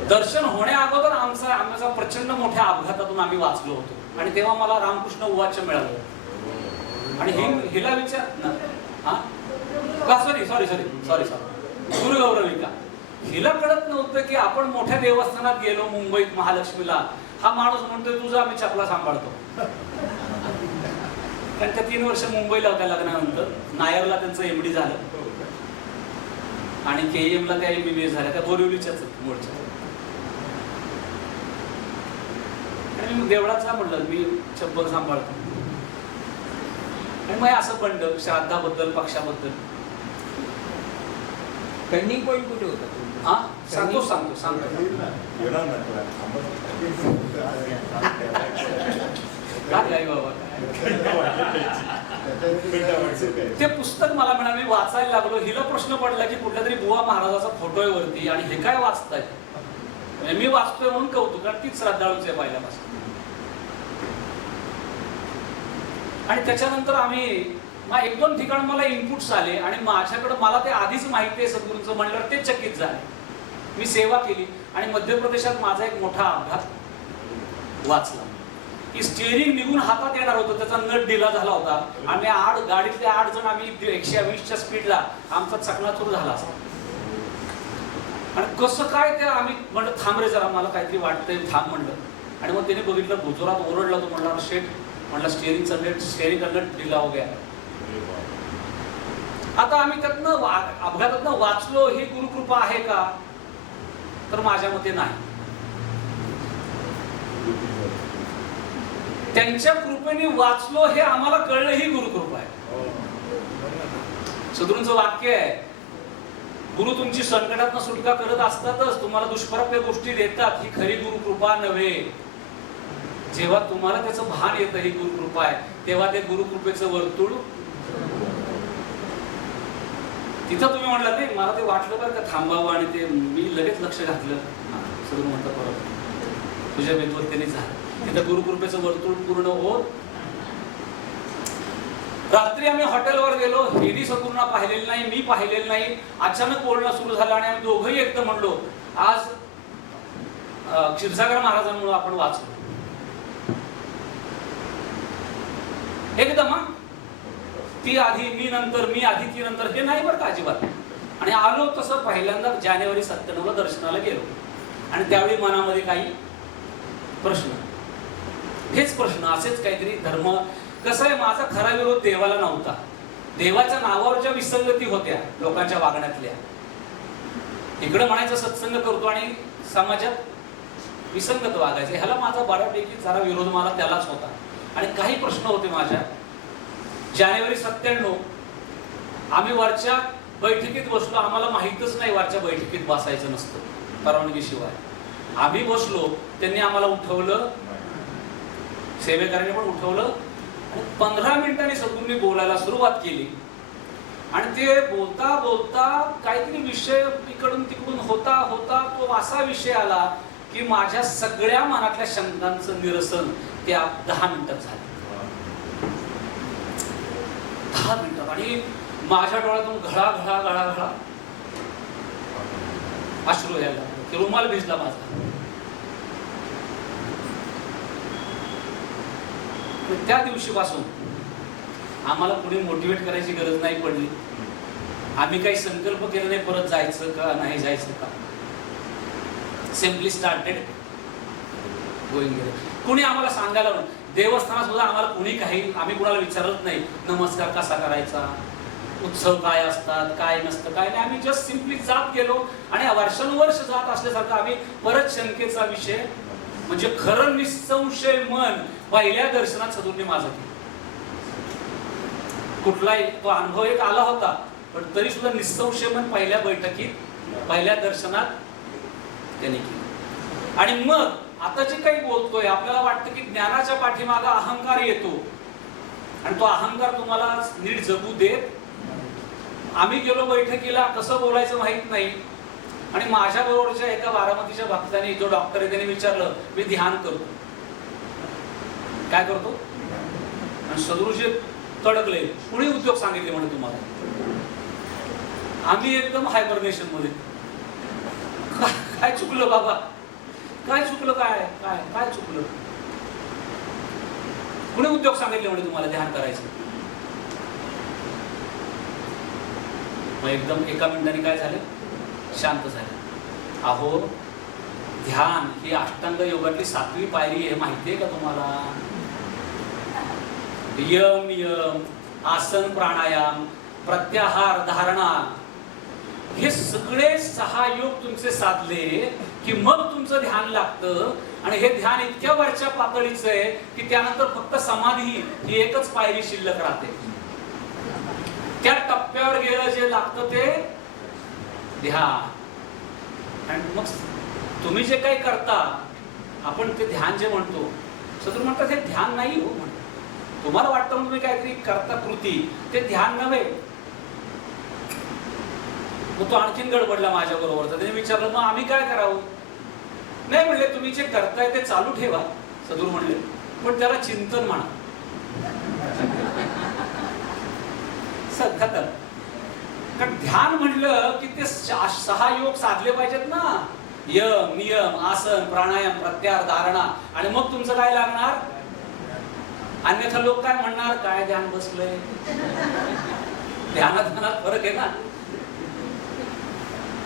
दर्शन होण्या अगोदर आमचा प्रचंड मोठ्या अपघातातून आम्ही वाचलो होतो, आणि तेव्हा मला रामकृष्ण उवाच मिळालं. आणि हिला विचार सॉरी गुरुगौरविका, हिला कळत नव्हतं की आपण मोठ्या देवस्थानात गेलो मुंबईत महालक्ष्मीला. हा माणूस म्हणतोय तुझा आम्ही चपला सांभाळतो. कारण त्या 3 वर्ष मुंबईला होत्या लग्नानंतर. नायरला त्यांचं MD झालं, आणि KM ला त्या MBBS झाल्या, त्या बोरिवलीच्याच मूळच्या. आणि मी देवळाचा म्हणलं मी चप्पल सांभाळतो. आणि मग असं बंड श्राद्धाबद्दल, पक्षाबद्दल. टर्निंग पॉईंट कुठे होता? हा सांगतो. काय बाबा, ते पुस्तक मला मिळालं, मी वाचायला लागलो. हिला प्रश्न पडला की कुठल्या तरी बुवा महाराजाचा फोटो आहे वरती, आणि हे काय वाचताय? मी वाचतोय म्हणून कौतुक, कारण तीच श्रद्धाळूच आहे पहिल्यापासून. आणि त्याच्यानंतर आम्ही 1-2 ठिकाण मला इनपुट्स आले, आणि माझ्याकडे मला ते आधीच माहिती आहे सद्गुरूंचं म्हणल्यावर ते चकित झाले. मी सेवा केली, आणि मध्य प्रदेशात माझा एक मोठा अपघात वाचला की स्टिअरिंग निघून हातात येणार होतं, त्याचा नट ढिला झाला होता. आम्ही गाडीतले 8 जण आम्ही 120च्या स्पीडला, आमचा चकनाचूर झाला असता. आणि कसं काय ते आम्ही म्हणलं थांब रे जरा, मला काहीतरी वाटतंय, थांब म्हणलं. आणि मग त्याने बघितलं, भुजोरात ओरडला तो, म्हणला शेट, म्हणला स्टिअरिंग का नट ढिला हो गया. आता आम्ही त्यातनं अपघातातनं वाचलो, ही गुरुकृपा आहे का? तर माझ्या मते नाही. त्यांच्या कृपेने वाचलो हे आम्हाला कळलं, ही गुरुकृपा आहे. सद्गुरूंचं वाक्य आहे, गुरु तुमची संकटातनं सुटका करत असतातच, तुम्हाला दुष्प्राप्य गोष्टी देतात, ही खरी गुरुकृपा नव्हे. जेव्हा तुम्हाला त्याचं भान येतं ही गुरुकृपा आहे, तेव्हा ते गुरुकृपेचं वर्तुळ. तिथं तुम्ही म्हणलं नाही, मला ते वाटलं बरं का थांबावं, आणि ते मी लगेच लक्ष घातलं. सद्गुरू म्हणतात बरोबर, तुझ्या विद्वत्तेने झालं. तिथं गुरुकृपेचं वर्तुळ पूर्ण होत रात्री आम्ही हॉटेलवर गेलो, हेनी सगुरूंना पाहिलेलं नाही, मी पाहिलेलं नाही. अचानक बोलणं सुरू झालं आणि आम्ही दोघंही एकदम म्हणलो, आज क्षीरसागर महाराजांमुळे आपण वाचलो. एकदम ती आधी मी नंतर, मी आधी ती नंतर, हे नाही बरं का अजिबात. आणि आलो तसं पहिल्यांदा जानेवारी 97 दर्शनाला गेलो आणि त्यावेळी मनामध्ये काही प्रश्न, हेच प्रश्न, असेच काहीतरी धर्म. कसं आहे, माझा खरा विरोध देवाला नव्हता. देवाच्या नावावर ज्या विसंगती होत्या लोकांच्या वागण्यातल्या, इकडं म्हणायचं सत्संग करतो आणि समाजात विसंगत वागायचं, ह्याला माझा बऱ्यापैकी जरा विरोध मला त्यालाच होता. आणि काही प्रश्न होते माझ्या. जानेवारी 97 आम्ही वरच्या बैठकीत बसलो. आम्हाला माहीतच नाही वरच्या बैठकीत बसायचं नसतं परवानगीशिवाय. आम्ही बसलो, त्यांनी आम्हाला उठवलं, सेवेकऱ्यांनी पण उठवलं आणि 15 मिनिटांनी सगळ्यांनी बोलायला सुरुवात केली. आणि ते बोलता बोलता काहीतरी विषय इकडून तिकडून होता होता तो असा विषय आला की माझ्या सगळ्या मनातल्या शंकांचं निरसन त्या 10 मिनिटात झालं. 10 मिनिटात. आणि माझ्या डोळ्यातून घळा घळा घळा घळा अश्रू यायला लागले, की रुमाल भिजला माझा. त्या दिवशीपासून आम्हाला कोणी मोटिवेट करायची गरज नाही पडली. आम्ही काही संकल्प केला नाही परत जायचं का नाही जायचं का. Simply started going. कुणी आम्हाला सांगायला, देवस्थानात सुद्धा आम्हाला कुणी काही, आम्ही कुणाला विचारत नाही नमस्कार कसा करायचा, उत्सव काय असतात, काय नसतं, काय नाही. आम्ही जस्ट सिम्पली जात गेलो आणि वर्षानुवर्ष जात असल्यासारखं आम्ही परत शंकेचा विषय, म्हणजे खरं निसंशय मन पहिल्या दर्शनात सदूंनी माझं केलं. कुठलाही तो अनुभव एक आला होता, पण तरी सुद्धा निसंशय मन पहिल्या बैठकीत, पहिल्या दर्शनात त्यांनी केलं. आणि मग आता जे काही बोलतोय, आपल्याला वाटतं की ज्ञानाच्या पाठीमागा अहंकार येतो आणि तो अहंकार तुम्हाला नीट जगू देत. आम्ही गेलो बैठकीला, कसं बोलायचं माहित नाही. आणि माझ्या बरोबरच्या एका बारामतीच्या भक्ताने, जो डॉक्टर आहे, त्याने विचारलं, मी ध्यान करतो. काय करतो? आणि सदृश्य तडकले, कुणी उद्योग सांगितले म्हणे तुम्हाला? आम्ही एकदम हायबरनेशन मध्ये. काय चुकलं बाबा, काय चुकलं, काय काय काय चुकलं? कुणी उद्योग सांगितले म्हणे तुम्हाला ध्यान करायचं? मग एकदम एका मिनिटाने काय झाले, शांत झाले. अहो, ध्यान ही अष्टांग योगातली 7वी पायरी आहे, माहितीये का तुम्हाला? यम नियम, आसन, प्राणायाम, प्रत्याहार, धारणा, हे सगळे 6 योग तुमचे साधले की मग तुमचं ध्यान लागतं. आणि हे ध्यान इतक्या वरच्या पातळीचं आहे की त्यानंतर फक्त समाधी ही एकच पायरी शिल्लक राहते. त्या टप्प्यावर गेलं जे लागतं ते ध्यान. आणि मग तुम्ही जे काही करता, आपण ते ध्यान जे म्हणतो, सदृढ म्हणतात हे ध्यान नाही हो म्हणतात. तुम्हाला वाटतं म्हणून तुम्ही काहीतरी करता कृती, ते ध्यान नव्हे. मग तो आणखीन गडबडला माझ्या बरोबर. त्याने विचारलं, मग आम्ही काय करावं? नाही म्हणले, तुम्ही जे करताय ते चालू ठेवा. सदृढ म्हणले, पण त्याला चिंतन म्हणा. खतर. कारण ध्यान म्हणलं की ते 6 योग साधले पाहिजेत ना. यम, नियम, आसन, प्राणायाम, प्रत्याहार, धारणा. आणि मग तुमचं काय लागणार? अन्यथा लोक काय म्हणणार, काय ध्यान बसलंय. ध्यानात फरक आहे ना.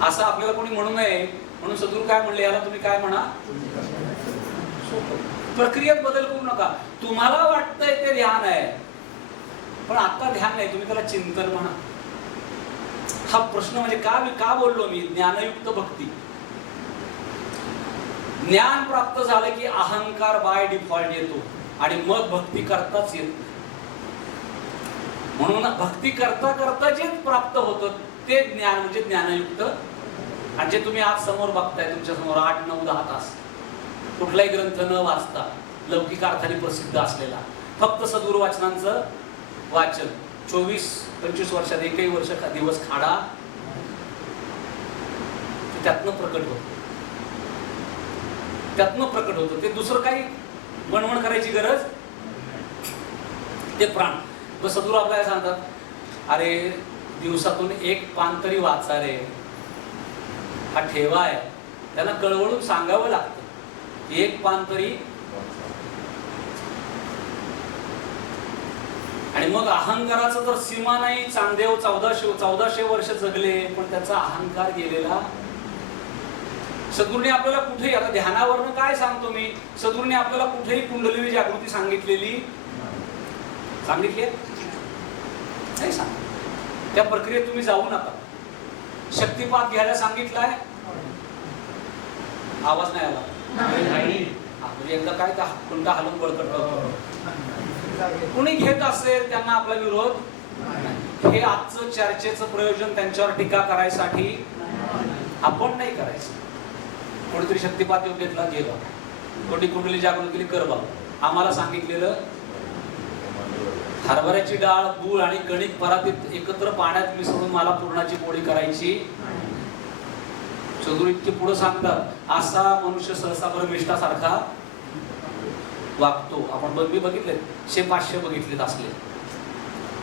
असं आपल्याला कोणी म्हणू नये म्हणून सद्गुरू काय म्हणले, याला तुम्ही काय म्हणा, प्रक्रियेत बदल करू नका. तुम्हाला वाटतंय ते ध्यान आहे, पण आता ध्यान नाही, तुम्ही त्याला चिंतन म्हणा. हा प्रश्न म्हणजे का बोललो मी, ज्ञानयुक्त भक्ती. ज्ञान प्राप्त झालं की अहंकार बाय डिफॉल्ट येतो आणि मग भक्ती करताच येत. म्हणून भक्ती करता करता जे प्राप्त होतं ते ज्ञान म्हणजे ज्ञानयुक्त. आणि जे तुम्ही आज समोर बघताय, तुमच्या समोर 8, 9, 10 तास कुठलाही ग्रंथ न वाचता, लौकिक अर्थाने प्रसिद्ध असलेला, फक्त सद्गुरू वाचनांचं वाचन, 24-25 वर्षात एकही वर्ष दिवस खाडा, त्यातनं प्रकट होतं. ते दुसरं काही वणवण करायची गरज. ते प्राण मग सद्गुरू आपल्याला सांगतात, अरे दिवसातून एक पान तरी वाचा रे, हा ठेवा आहे. त्यांना कळवळून सांगावं लागतं, एक पान तरी. आणि मग अहंकाराचं तर सीमा नाही. चांगदेव 1400 वर्ष जगले, पण त्याचा अहंकार गेलेला. सद्गुरूने आपल्याला कुठेही, आता ध्यानावरनं काय सांगतो मी, सद्गुरूने आपल्याला कुठेही कुंडलिनी जागृती सांगितलेली सांगितली नाही सांग. त्या प्रक्रियेत तुम्ही जाऊ नका. शक्तिपात घ्यायला सांगितलाय, आवाज नाही आला म्हणजे एकदा काय कोणता हलून बळकट करतो. कुणी घेत असेल त्यांना आपला विरोध. हे आजचं चर्चेचं प्रयोजन त्यांच्यावर टीका करायसाठी आपण नाही करायचं. कोणीतरी शक्तिपात योग घेतला, गेला. कोणी कुंडली जागृत केली, कर बाबा. आम्हाला सांगितलेलं हरभऱ्याची डाळ, गूळ आणि कणिक परातीत एकत्र पाण्यात मिसळून मला पूर्णाची पोळी करायची. सद्गुरू इतके पुढे सांगतात, असा मनुष्य सहसा ब्रह्मिष्ठासारखा वागतो. आपण बघितले 100-500 बघितलेत असले.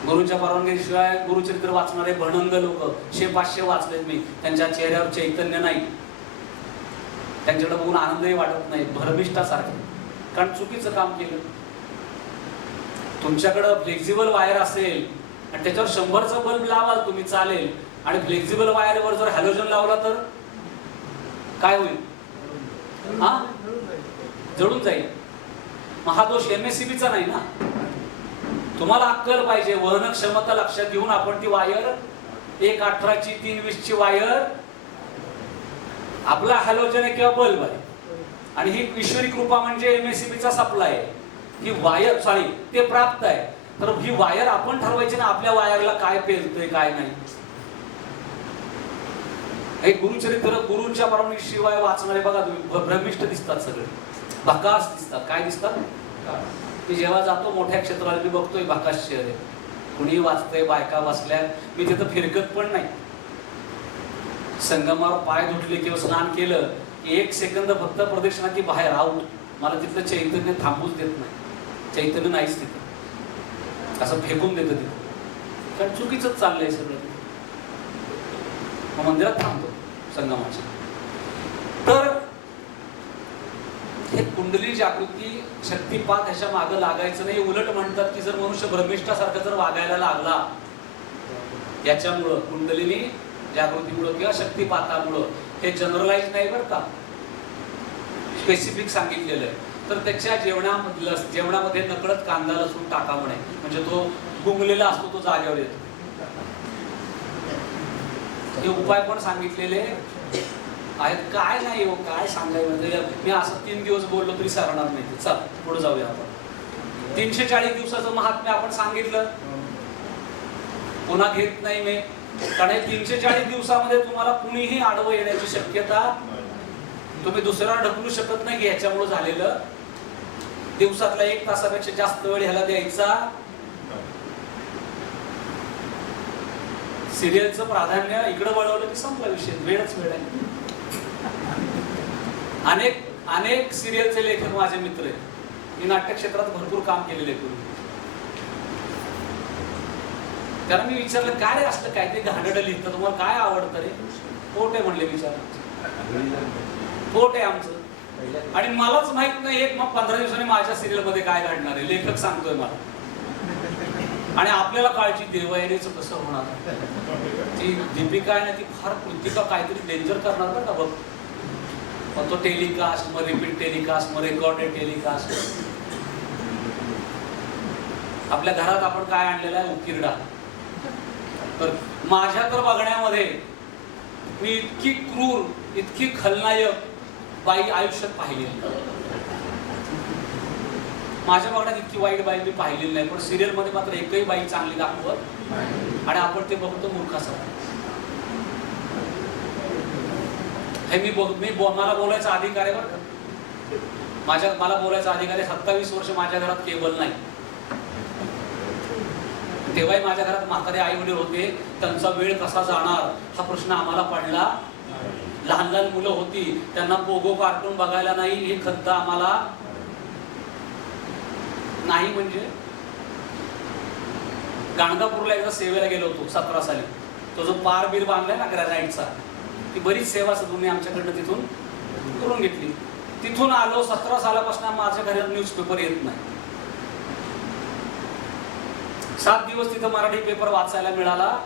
गुरुच्या परवानगीशिवाय गुरुचरित्र वाचणारे भणंग लोक 100-500 वाचलेत मी. त्यांच्या चेहऱ्यावर चैतन्य नाही, त्यांच्याकडे बघून आनंदही वाटत नाही, भ्रमिष्ठासारखे. कारण चुकीचं काम केलं. तुमच्याकडं फ्लेक्झिबल वायर असेल आणि त्याच्यावर 100चा बल्ब लावाल तुम्ही, चालेल. आणि फ्लेक्झिबल वायरवर जर हॅलोजन लावला तर काय होईल? हा, जळून जाईल. महादोष MSCBचा नाही ना. तुम्हाला अक्कल पाहिजे, वहन क्षमता लक्षात घेऊन आपण ती वायर 1.18ची 3.20ची वायर आपला हॅलोजन आहे किंवा बल्ब आहे. आणि ही ईश्वरी कृपा म्हणजे MSCBचा सप्लाय आहे. ही वायर ते प्राप्त आहे. तर ही वायर आपण ठरवायची ना, आपल्या वायरला काय पेलतोय काय नाही. हे गुरुचरित्र गुरूंच्या परवानगीशिवाय वाचणारे बघा तुम्ही, भ्रमिष्ठ दिसतात सगळे, भकास दिसतात. काय दिसतात? मी जेव्हा जातो मोठ्या क्षेत्राला, मी बघतोय भकास शहर आहे. कुणी वाचतंय, बायका वाचल्या, मी तिथं फिरकत पण नाही. संगमावर पाय धुतले किंवा स्नान केलं की 1 सेकंद फक्त प्रदक्षिणा की बाहेर आऊट. मला तिथलं चैतन्य थांबूच देत नाही. चैतन्य नाहीच तिथं, असं फेकून देतं तिथं. कारण चुकीचंच चाललंय सगळं. मग मंदिरात थांबतो संगमाच्या. तर हे कुंडली जागृती, शक्तिपात ह्याच्या मागं लागायचं नाही. उलट म्हणतात की जर मनुष्य ब्रह्मिष्ठासारखं जर वागायला लागला याच्यामुळं, कुंडलिनी जागृतीमुळं किंवा शक्तिपातामुळं, हे जनरलाइज नाही बरं का, स्पेसिफिक सांगितलेलं आहे. तर त्याच्या जेवणामध्ये नकळत कांदा लसूण टाका म्हणे, म्हणजे तो गुंगलेला असतो तो जागेवर येतो. हे उपाय पण सांगितलेले आहेत. काय नाही हो, काय सांगायचं म्हणजे मी असं 3 दिवस बोललो तरी सरणार नाही. चल पुढे जाऊया आपण. 340 दिवसाचं महात्म्य आपण सांगितलं, पुन्हा घेत नाही मी. कारण हे 340 दिवसामध्ये तुम्हाला कुणीही आडवं येण्याची शक्यता, तुम्ही दुसऱ्याला ढकलू शकत नाही की ह्याच्यामुळे झालेलं. दिवसातला 1 तासापेक्षा जास्त वेळ ह्याला द्यायचा. सिरियलचं प्राधान्य इकडे वळवलं की संपला विषय, वेळच वेळ आहे. अनेक सिरियलचे लेखक माझे मित्र आहेत. मी नाट्य क्षेत्रात भरपूर काम केलेले पूर्वी. त्याला मी विचारलं, काय रे असलं काय ते घाणेरडं लिहितं, तुम्हाला काय आवडतं रे? पोट आहे म्हणले. विचार, पोट आहे आमचं. आणि मलाच माहित नाही मग 15 दिवसांनी माझ्या सिरियल मध्ये काय घडणार आहे, लेखक सांगतोय मला. आणि आपल्याला काळजी, देवयानीचं कसं होणार. ती दीपिका आहे ना, ती फार कृतिका काहीतरी डेंजर करणार बरं का. बघ, मग तो टेलिकास्ट, मग रिपीट टेलिकास्ट, मग रेकॉर्डेड टेलिकास्ट. आपल्या घरात आपण काय आणलेला आहे? उकिरडा. तर माझ्या तर बघण्यामध्ये मी इतकी क्रूर, इतकी खलनायक बाई आयुष्यात पाहिली. माझ्या बघण्यात इतकी वाईट बाई मी पाहिलेली नाही. पण सिरियल मध्ये मात्र एकही बाई चांगली दाखवत आणि आपण ते बघतो मूर्खासारखं. हे मला बोलायचा अधिकार आहे बरं का. मला बोलायचा अधिकार आहे. 27 वर्ष माझ्या घरात केबल नाही. तेव्हाही माझ्या घरात म्हातारे आई वडील होते. त्यांचा वेळ कसा जाणार हा प्रश्न आम्हाला पडला. लहान लहान मुलं होती, त्यांना पोगो कार्टून बघायला नाही ही खंत आम्हाला नाही. म्हणजे गाणगापूरला एकदा सेवेला गेलो होतो 17 साली. तो जो पार बीर बांधलाय ना ग्रॅनाईटचा, ती बरीच सेवा सदूंनी आमच्याकडनं तिथून करून घेतली. तिथून आलो 17 सालापासून माझ्या घरात न्यूजपेपर येत नाही. 7 दिवस तिथं मराठी पेपर वाचायला मिळाला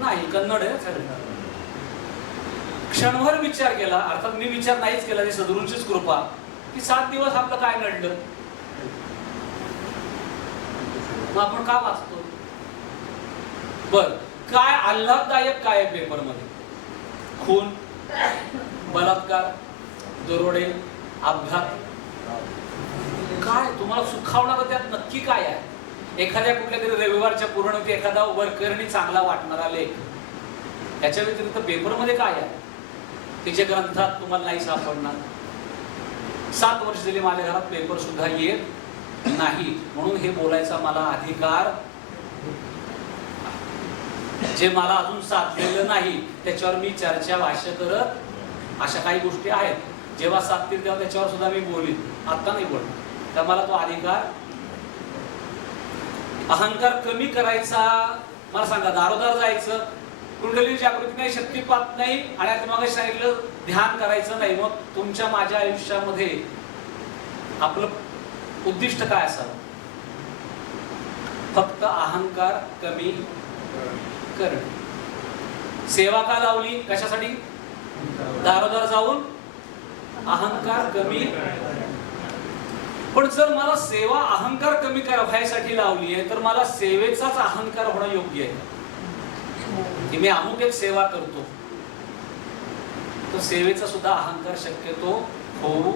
नाही, कन्नड आहे सगळं. क्षणभर विचार केला, अर्थात मी विचार नाहीच केला, ती सद्गुरूंचीच कृपा, की 7 दिवस आपलं काय नडलं, मग आपण का वाचतो. बर, काय आल्हाददायक काय आहे पेपरमध्ये? खून, बलात्कार, दरोडे, अपघात. काय तुम्हाला सुखावणारं त्यात नक्की काय आहे? एखाद्या कुठल्या तरी रविवारच्या पूर्णिमेत एखादा वरकरणी चांगला वाटणारा लेख, याच्या व्यतिरिक्त पेपरमध्ये काय आहे? तिच्या ग्रंथात तुम्हाला नाही सापडणार. 7 वर्ष झाली माझ्या घरात पेपर सुद्धा येत नाही, म्हणून हे बोलायचा मला अधिकार, जे मला अजून साधलेलं नाही त्याच्यावर मी चर्चा भाष्य करत, अशा काही गोष्टी आहेत. जेव्हा साधतील तेव्हा त्याच्यावर सुद्धा मी बोलीन, आता नाही बोलणार. तर मला तो अधिकार. अहंकार कमी करायचा, मला सांगा, दारोदार जायचं, कुंडली जागृती नाही, शक्तिपात नाही, आणि आता मग सांगितलं ध्यान करायचं नाही. मग तुमच्या माझ्या आयुष्यामध्ये आपलं उद्दिष्ट काय असावं? फक्त अहंकार कमी करणे. सेवा का लावली? कशासाठी? दारोदार जाऊन अहंकार कमी. पण जर मला सेवा अहंकार कमी करायसाठी लावली आहे, तर मला सेवेचाच अहंकार होणं योग्य आहे की मी अमुक एक सेवा करतो, तर सेवेचा सुद्धा अहंकार शक्यतो होऊ.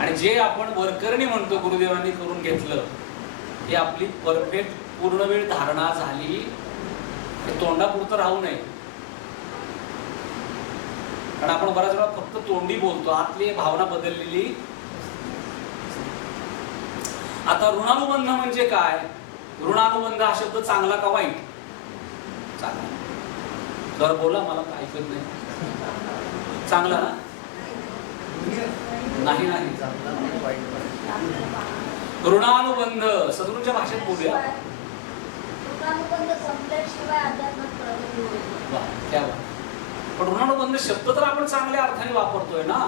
आणि जे आपण वरकरणी म्हणतो गुरुदेवांनी करून घेतलं, ही आपली परफेक्ट पूर्ण वेळ धारणा झाली, हे तोंडापुरतं राहू नये. कारण आपण बऱ्याच वेळा फक्त तोंडी बोलतो, आतली भावना बदललेली. आता ऋणानुबंध म्हणजे काय? ऋणानुबंध हा शब्द चांगला का वाईट? चांगला. जर बोला, मला काय ऐकत नाही. चांगला ना? नाही नाही, ऋणानुबंध सद्गुरूंच्या भाषेत बोलूया. पण ऋणानुबंध शब्द तर आपण चांगल्या अर्थाने वापरतोय ना,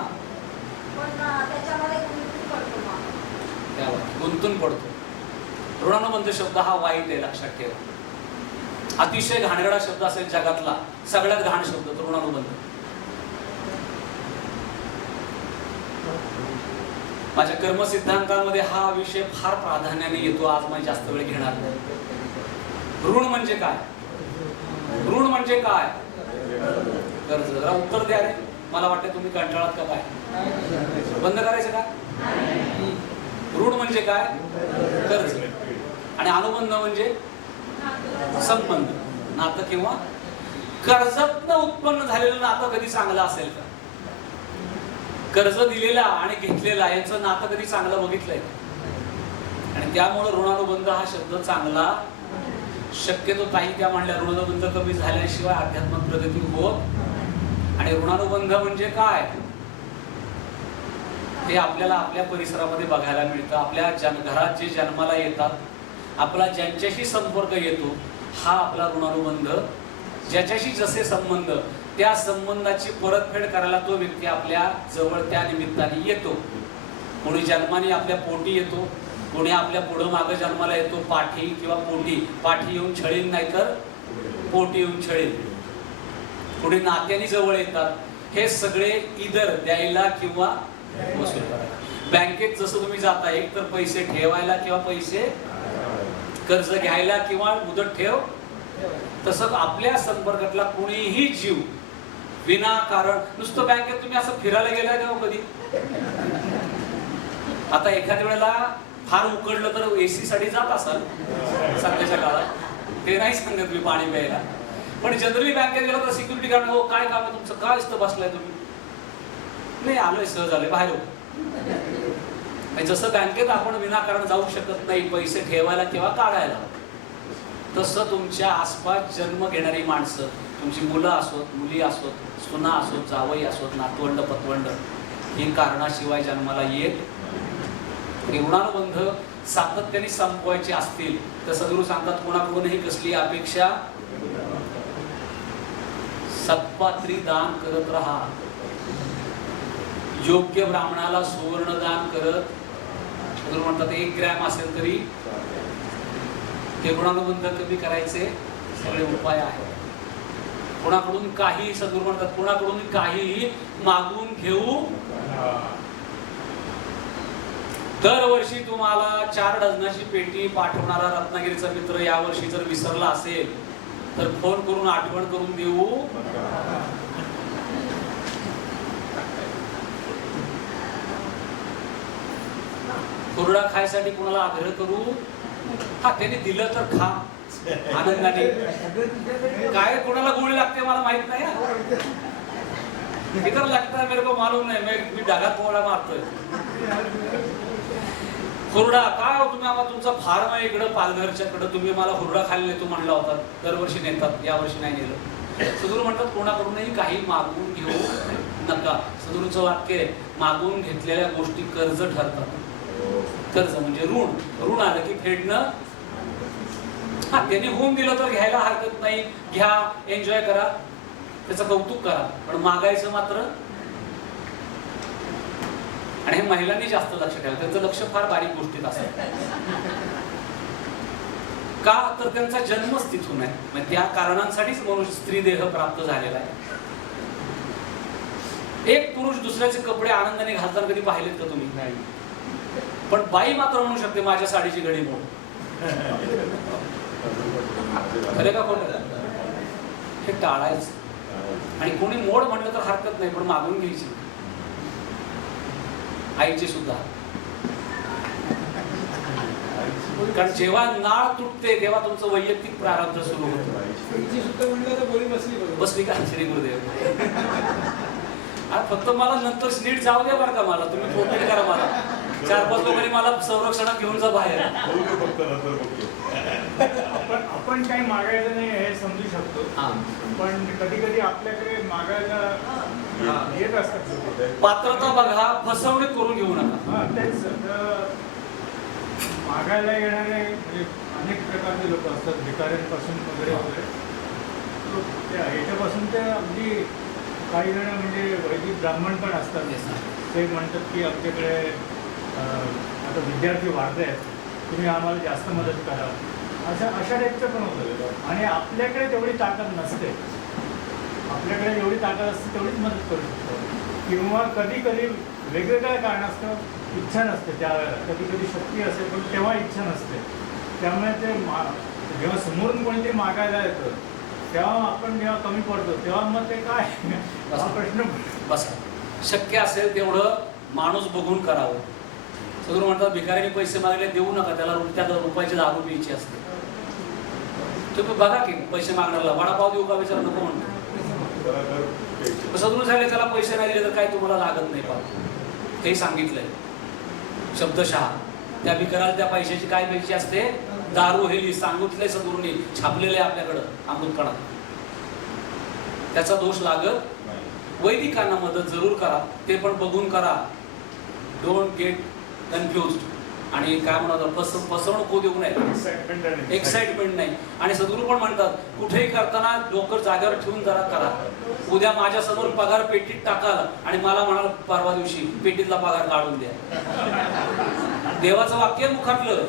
गुंतून पडतो. ऋणानुबंध शब्द हा वाईट आहे, लक्षात ठेवा. अतिशय घाणेरडा शब्द असेल जगातला, सगळ्यात घाण शब्द तो ऋणानुबंध. माझ्या कर्मसिद्धांतामध्ये हा विषय फार प्राधान्याने येतो. आज मी जास्त वेळ घेणार नाही. ऋण म्हणजे काय? ऋण म्हणजे काय? कर्ज. जरा उत्तर द्या रे, मला वाटतं तुम्ही कंटाळात का काय? बंद करायचं का? ऋण म्हणजे काय? कर्ज. आणि अनुबंध म्हणजे संबंध, नातं किंवा कर्जातनं उत्पन्न झालेलं नातं कधी चांगलं असेल का? कर्ज दिलेला आणि घेतलेला यांचं नातं कधी चांगलं बघितलंय? आणि त्यामुळे ऋणानुबंध हा शब्द चांगला शक्यतो ताई त्या म्हणल्या, ऋणानुबंध कमी झाल्याशिवाय आध्यात्मिक प्रगती होत. आणि ऋणानुबंध म्हणजे काय हे आपल्याला आपल्या परिसरामध्ये बघायला मिळतं. आपल्या घरात जे जन्माला येतात, आपला ज्यांच्याशी संपर्क येतो, हा आपला ऋणानुबंध. ज्याच्याशी जसे संबंध, त्या संबंधाची परतफेड करायला तो व्यक्ती आपल्या जवळ त्या निमित्ताने येतो. कोणी जन्माने आपल्या पोटी येतो, कोणी आपल्या पुढं मागं जन्माला येतो पाठी किंवा पोटी. पाठी येऊन छळील, नाही तर पोटी येऊन छळील. कोणी नात्याने जवळ येतात. हे सगळे इधर द्यायला किंवा वसूल करायला. बँकेत जसं तुम्ही जाता, एक तर पैसे ठेवायला किंवा पैसे कर्ज घ्यायला किंवा मुदत ठेव, तसं आपल्या संपर्कातला कोणीही जीव विनाकारण नुसतं बँकेत तुम्ही असं फिरायला गेलाय का कधी? आता एखाद्या वेळेला फार उकडलं तर एसी साठी जात असाल सध्याच्या काळात, ते नाही सांगत मी पाणी प्यायला. पण जनरली बँकेत गेला तर सिक्युरिटी गार्ड, हो काय काम आहे तुमचं, काय इथं बसलाय तुम्ही? नाही, आलोय, सहज आलोय, बाहेर हो. जसं बँकेत आपण विनाकारण जाऊ शकत नाही पैसे ठेवायला किंवा काढायला, तसं तुमच्या आसपास जन्म घेणारी माणसं, तुमची मुलं असोत, मुली असोत, सुना असोत, जावई असोत, नातवंड पतवंड, ही कारणाशिवाय जन्माला येत. ऋणानुबंध सातत्याने संपवायचे असतील तर सद्गुरू सांगतात कोणाकडूनही कसली अपेक्षा सत्पात्री दान करत राहा. योग्य ब्राह्मणाला सुवर्ण दान करत, सद्गुरू म्हणतात 1 ग्रॅम असेल तरी ते ऋणानुबंध कमी करायचे सगळे उपाय आहेत. कोणाकडून काही, सद्गुरू म्हणतात कोणाकडून काहीही मागून घेऊ. दरवर्षी तुम्हाला 4 डझनाची पेटी पाठवणारा रत्नागिरीचा मित्र यावर्षी जर विसरला असेल तर फोन करून आठवण करून देऊ. हुरडा खायसाठी कोणाला आग्रह करू. हा त्याने दिलं तर खा आनंदाने. काय कोणाला गोळी लागते मला माहित नाही. इतर लगता है मेरे को मालूम नाही. मी ढगात पोळा मारतोय. हुरडा काय हो, तुम्ही आम्हाला तुमचा फार्म आहे इकडं पालघरच्याकडं, तुम्ही मला हुरडा खायला नेतो म्हणला होता. दरवर्षी नेतात, यावर्षी नाही नेलं. सद्गुरू म्हणतात कोणाकडूनही काही मागून घेऊ नका. सद्गुरूंचं वाक्य आहे मागून घेतलेल्या गोष्टी कर्ज ठरतात. कर्ज म्हणजे ऋण आलं की फेडणं. हा त्यांनी होऊन दिलं तर घ्यायला हरकत नाही, घ्या, एन्जॉय करा, त्याचं कौतुक करा, पण मागायचं मात्र. आणि हे महिलांनी जास्त लक्ष ठेवा. त्यांचं लक्ष फार बारीक गोष्टीत असतं. का तर त्यांचा जन्मच तिथून आहे. म्हणजे त्या कारणांसाठीच मनुष्य स्त्री देह प्राप्त झालेला आहे. एक पुरुष दुसऱ्याचे कपडे आनंदाने घालताना कधी पाहिलेत का तुम्ही? नाही. पण बाई मात्र म्हणू शकते माझ्या साडीची घडी मोड. खरे का खोटं? हे टाळायचं. आणि कोणी मोड म्हणलं तर हरकत नाही, पण मागून घ्यायची. आईची सुद्धा. कारण जेव्हा नाळ तुटते तेव्हा तुमचं वैयक्तिक प्रारब्ध सुरू होतं. बसली का? श्री गुरुदेव. फक्त मला नंतर नीट जाऊ द्या बरं का. मला तुम्ही प्रोटेक्ट करा. मला 4-5 लोकांनी मला संरक्षणात घेऊन जा बाहेर. आपण काही मागायचं नाही हे समजू शकतो, पण कधी कधी आपल्याकडे मागायला येत असतात. पात्रता बघा, फसवणूक करून घेऊ नका. तेच मागायला येणारे म्हणजे अनेक प्रकारचे लोक असतात, भिकाऱ्यांपासून वगैरे वगैरे. याच्यापासून ते अगदी काही जण म्हणजे वैदिक ब्राह्मण पण असतात. ते म्हणतात की आमच्याकडे आता विद्यार्थी वाढले आहेत, तुम्ही आम्हाला जास्त मदत करा. अशा टाईपचं पण होतं. आणि आपल्याकडे तेवढी ताकद नसते. आपल्याकडे जेवढी ताकद असते तेवढीच मदत करू शकतो. किंवा कधी कधी वेगवेगळ्या कारणास्तव इच्छा नसते त्यावेळेला. कधी कधी शक्ती असते पण तेव्हा इच्छा नसते. त्यामुळे ते जेव्हा समोरून कोणीतरी मागायला येतं तेव्हा आपण जेव्हा कमी पडतो तेव्हा मग ते काय हा प्रश्न. बस शक्य असेल तेवढं माणूस बघून करावं. सगळं म्हणतात भिकाऱ्याने पैसे मागले देऊ नका, त्याला रुपयाची दारू प्यायची असते. तुम्ही बघा की पैसे मागणारला वडापाव देऊ का विचार नको म्हणतो. सदरू झाले त्याला पैसे नाही दिले तर काय तुम्हाला लागत नाही पाहू. ते सांगितलंय शब्दशः. त्या भिकाऱ्याला त्या पैशाची काय प्यायची असते? दारू. हे सांगितलंय सद्गुरूंनी, छापलेलं आहे आपल्याकडं अमृतपणात. त्याचा दोष लागत. वैदिकांना मदत जरूर करा, ते पण बघून करा. Don't get confuse. आणि काय म्हणतात फसवणूक होऊ देऊ नये, एक्साइटमेंट नाही. आणि सद्गुरू पण म्हणतात कुठेही करताना डोकं जागेवर ठेवून जरा करा. उद्या माझ्या समोर पगार पेटीत टाकाल आणि मला म्हणाल परवा दिवशी पेटीतला पगार काढून द्या. देवाचं वाक्य मुखातलं.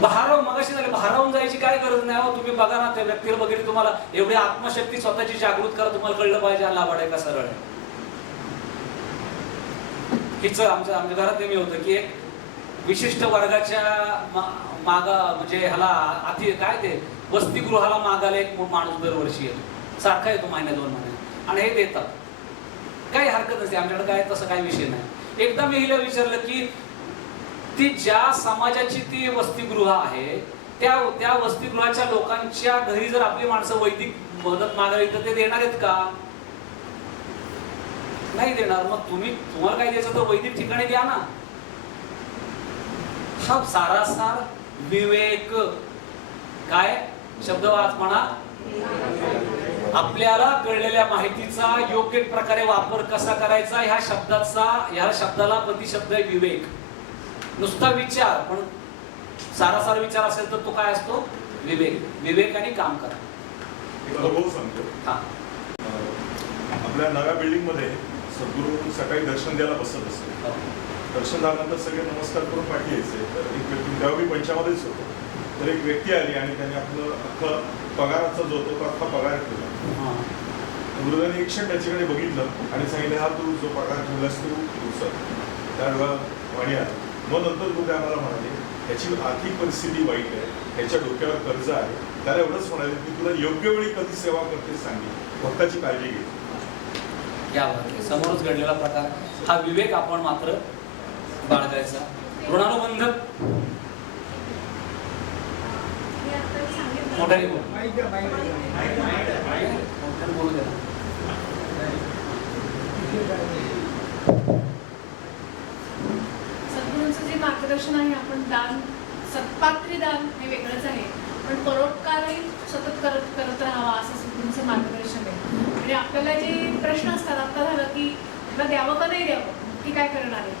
भारावून मगाशी झाले, भारावून जायची काय गरज नाही हो. तुम्ही बघा ना त्या व्यक्तीला वगैरे, तुम्हाला एवढी आत्मशक्ती स्वतःची जागृत करा. तुम्हाला कळलं पाहिजे लाभाड आहे का सरळ आहे. हिच आमच्या घरात नेहमी होतं की एक विशिष्ट वर्गाच्या मागा म्हणजे ह्याला अति काय ते वसतिगृहाला मागायला एक माणूस दरवर्षी येतो. सारखा येतो महिन्या 2 महिन्यात आणि हे देतात. काही हरकत नसते आमच्याकडे, काय तसं काही विषय नाही. एकदा मी हिला विचारलं की ती ज्या समाजाची ती वसतिगृह आहे त्या वसतिगृहाच्या लोकांच्या घरी जर आपली माणसं वैदिक मदत मागावी तर ते देणार आहेत का? नाही देणार. मग तुम्हाला काय द्यायचं तर वैदिक ठिकाणी द्या ना. हा सारासार विवेक. काय शब्द वाच म्हणा. आपल्याला कळलेल्या माहितीचा योग्य प्रकारे वापर कसा करायचा ह्या शब्दाला प्रतिशब्द आहे विवेक. नुसता विचार, पण सारासार विचार असेल तर तो काय असतो? विवेक. विवेकाने काम करा. एक अनुभव सांगतो. आपल्या नव्या बिल्डिंग मध्ये सद्गुरू सकाळी दर्शन द्यायला बसत असते. दर्शन झाल्यानंतर सगळे नमस्कार करून पाठी यायचे. तर एक व्यक्ती, तेव्हा मी पंचामध्येच होतो, तर एक व्यक्ती आली आणि त्याने आपलं अख्खा पगाराचा जो होतो तो अख्खा पगार ठेवला. गुरुदानी एक क्षण त्याच्याकडे बघितलं आणि सांगितलं, हा तू जो पगार ठेवलास तू उचल. त्यावेळेला वाणी आला. मग नंतर तू काय मला म्हणाले, त्याची आर्थिक परिस्थिती वाईट आहे, त्याच्या डोक्यावर कर्ज आहे, त्याला एवढंच म्हणाले की तुला योग्य वेळी कधी सेवा करते सांगेल, भक्ताची काळजी घे. समोरच घडलेला प्रकार हा विवेक आपण मात्र बाळगायचा. ऋणानुबंध मोठ्याने बोलू द्या. सद्गुरूंचं जे मार्गदर्शन आहे, आपण दान, सत्पात्री दान हे वेगळंच आहे, पण परोपकारही सतत करत राहावा असं सद्गुरूंचं मार्गदर्शन आहे. म्हणजे आपल्याला जे प्रश्न असतात, आता झालं की त्याला द्यावं का नाही द्यावं, नक्की काय करणार आहे,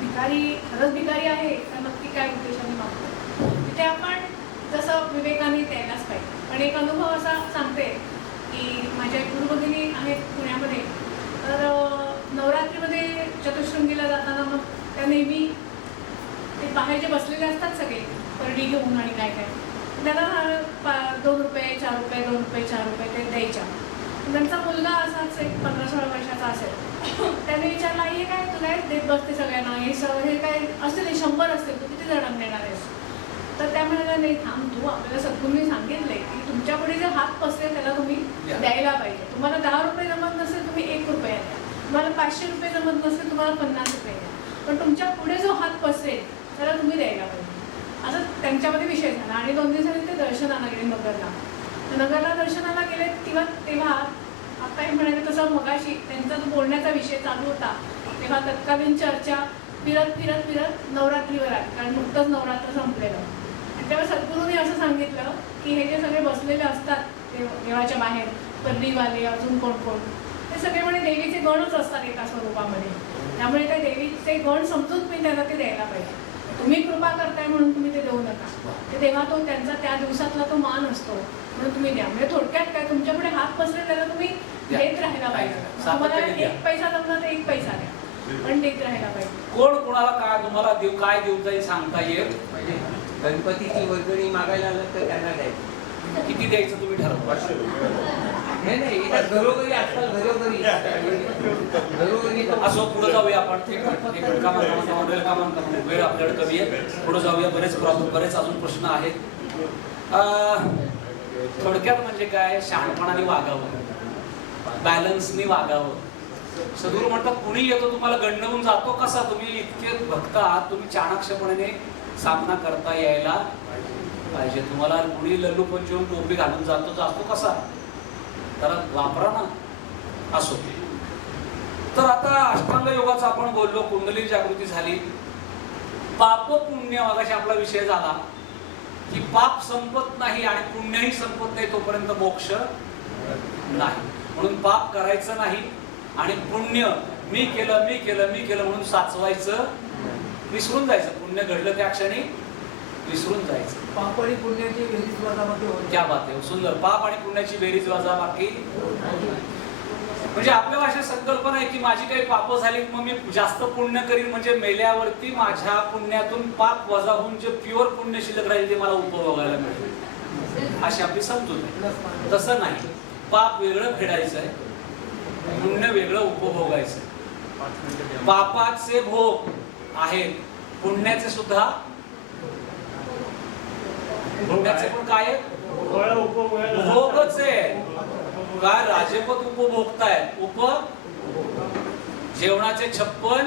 भिकारी खरंच भिकारी आहे तर नक्की काय उद्देशाने मागतो, तिथे आपण जसं विवेकाने द्यायलाच पाहिजे. पण एक अनुभव असा सांगते की माझ्या गुरुभगिनी आहेत पुण्यामध्ये, तर नवरात्रीमध्ये चतुःशृंगीला जाताना मग त्या नेहमी ते बाहेर जे बसलेले असतात सगळे परडी घेऊन आणि काय काय, त्यांना 2 रुपये 4 रुपये 2 रुपये 4 रुपये ते द्यायच्या. त्यांचा मुलगा असाच एक 15-16 वर्षाचा असेल. त्याने विचारला, हे काय तुला देत बसते सगळ्यांना, हे काय असतील 100 असतील, तू किती जणांना देणार आहेस? तर त्या म्हणाल्या, नाही थांब, तू आपल्याला सद्गुरूंनी सांगितलंय की तुमच्या पुढे जे हात पसरेल त्याला तुम्ही द्यायला पाहिजे. तुम्हाला 10 रुपये जमत नसेल तुम्ही 1 रुपया द्या, तुम्हाला 500 रुपये जमत नसेल तुम्हाला 50 रुपये द्या, पण तुमच्या पुढे जो हात पसरेल त्याला तुम्ही द्यायला पाहिजे. असं त्यांच्यामध्ये विषय झाला. आणि 2 दिवसांनी ते दर्शनाला गेले नगरला. नगरला दर्शनाला गेले तेव्हा आता हे म्हणाले तसं मगाशी त्यांचा जो बोलण्याचा विषय चालू होता, तेव्हा तत्कालीन चर्चा फिरत नवरात्रीवर आली, कारण नुकतंच नवरात्र संपलेलं. आणि तेव्हा सद्गुरूंनी असं सांगितलं की हे जे सगळे बसलेले असतात देवाच्या बाहेर, परडीवाले, अजून कोण कोण, ते सगळे म्हणे देवीचे गणच असतात एका स्वरूपामध्ये. त्यामुळे ते देवीचे गण समजून तुम्ही त्यांना ते द्यायला पाहिजे. तुम्ही कृपा करताय म्हणून तुम्ही ते देऊ नका, ते तेव्हा तो त्यांचा त्या दिवसातला तो मान असतो म्हणून तुम्ही द्या. म्हणजे थोडक्यात काय, तुमच्याकडे हात पसरे त्याला तुम्ही देत राहायला पाहिजे. तुम्हाला 1 पैसा जमला तर 1 पैसा द्या, पण देत राहायला पाहिजे. कोण कोणाला काय तुम्हाला देऊ काय देऊ जाईल सांगता येईल. गणपतीची वर्गणी मागायला आलं तर त्यांना द्यायचं. किती द्यायचं तुम्ही ठरवा. नाही, घरोघरी आजकाल घरोघरी असो, पुढे जाऊया आपण. वेळ आपल्याकडे कमी आहे, पुढे जाऊया. बरेच अजून प्रश्न आहेत. थोडक्यात म्हणजे काय, शहाणपणाने वागावं, बॅलन्सनी वागावं. सद्गुरू म्हणतात, कुणी येतो तुम्हाला गंडवून जातो कसा, तुम्ही इतके भक्त आहात, तुम्ही चाणाक्षपणे सामना करता यायला पाहिजे. तुम्हाला कुणी लल्लू पंचवून टोपी घालून जातो कसा, तर वापरा ना. असो, तर आता अष्टांग योगाचा आपण बोललो, कुंडली जागृती झाली. पाप पुण्य मगाशी आपला विषय झाला की पाप संपत नाही आणि पुण्यही संपत नाही तोपर्यंत मोक्ष नाही. म्हणून पाप करायचं नाही आणि पुण्य मी केलं म्हणून साचवायचं, विसरून जायचं. पुण्य घडलं त्या क्षणी विसरून जायचं. पाप आणि पुण्याची बेरीज वजाबाकी होते. क्या बात आहे, सुंदर. पाप आणि पुण्याची बेरीज वजाबाकी. म्हणजे आपल्या भाषेत संकल्पना आहे की माझी काही पाप झाली मग मी जास्त पुण्य करीन, म्हणजे मेल्यावरती माझ्या पुण्यातून पाप वजा होऊन जे प्युअर पुण्य शिल्लक राहील ते मला उपभोगायला मिळेल, अशी आपली समजूत आहे. तसं नाही. पाप वेगळं फेडायचं आहे, पुण्य वेगळं उपभोगायचं. पापाचे भोग आहेत, पुण्याचे सुद्धा. पुण्याचे पण काय आहे, भोगच आहे. काय राजेपद उपभोगतायत, जेवणाचे 56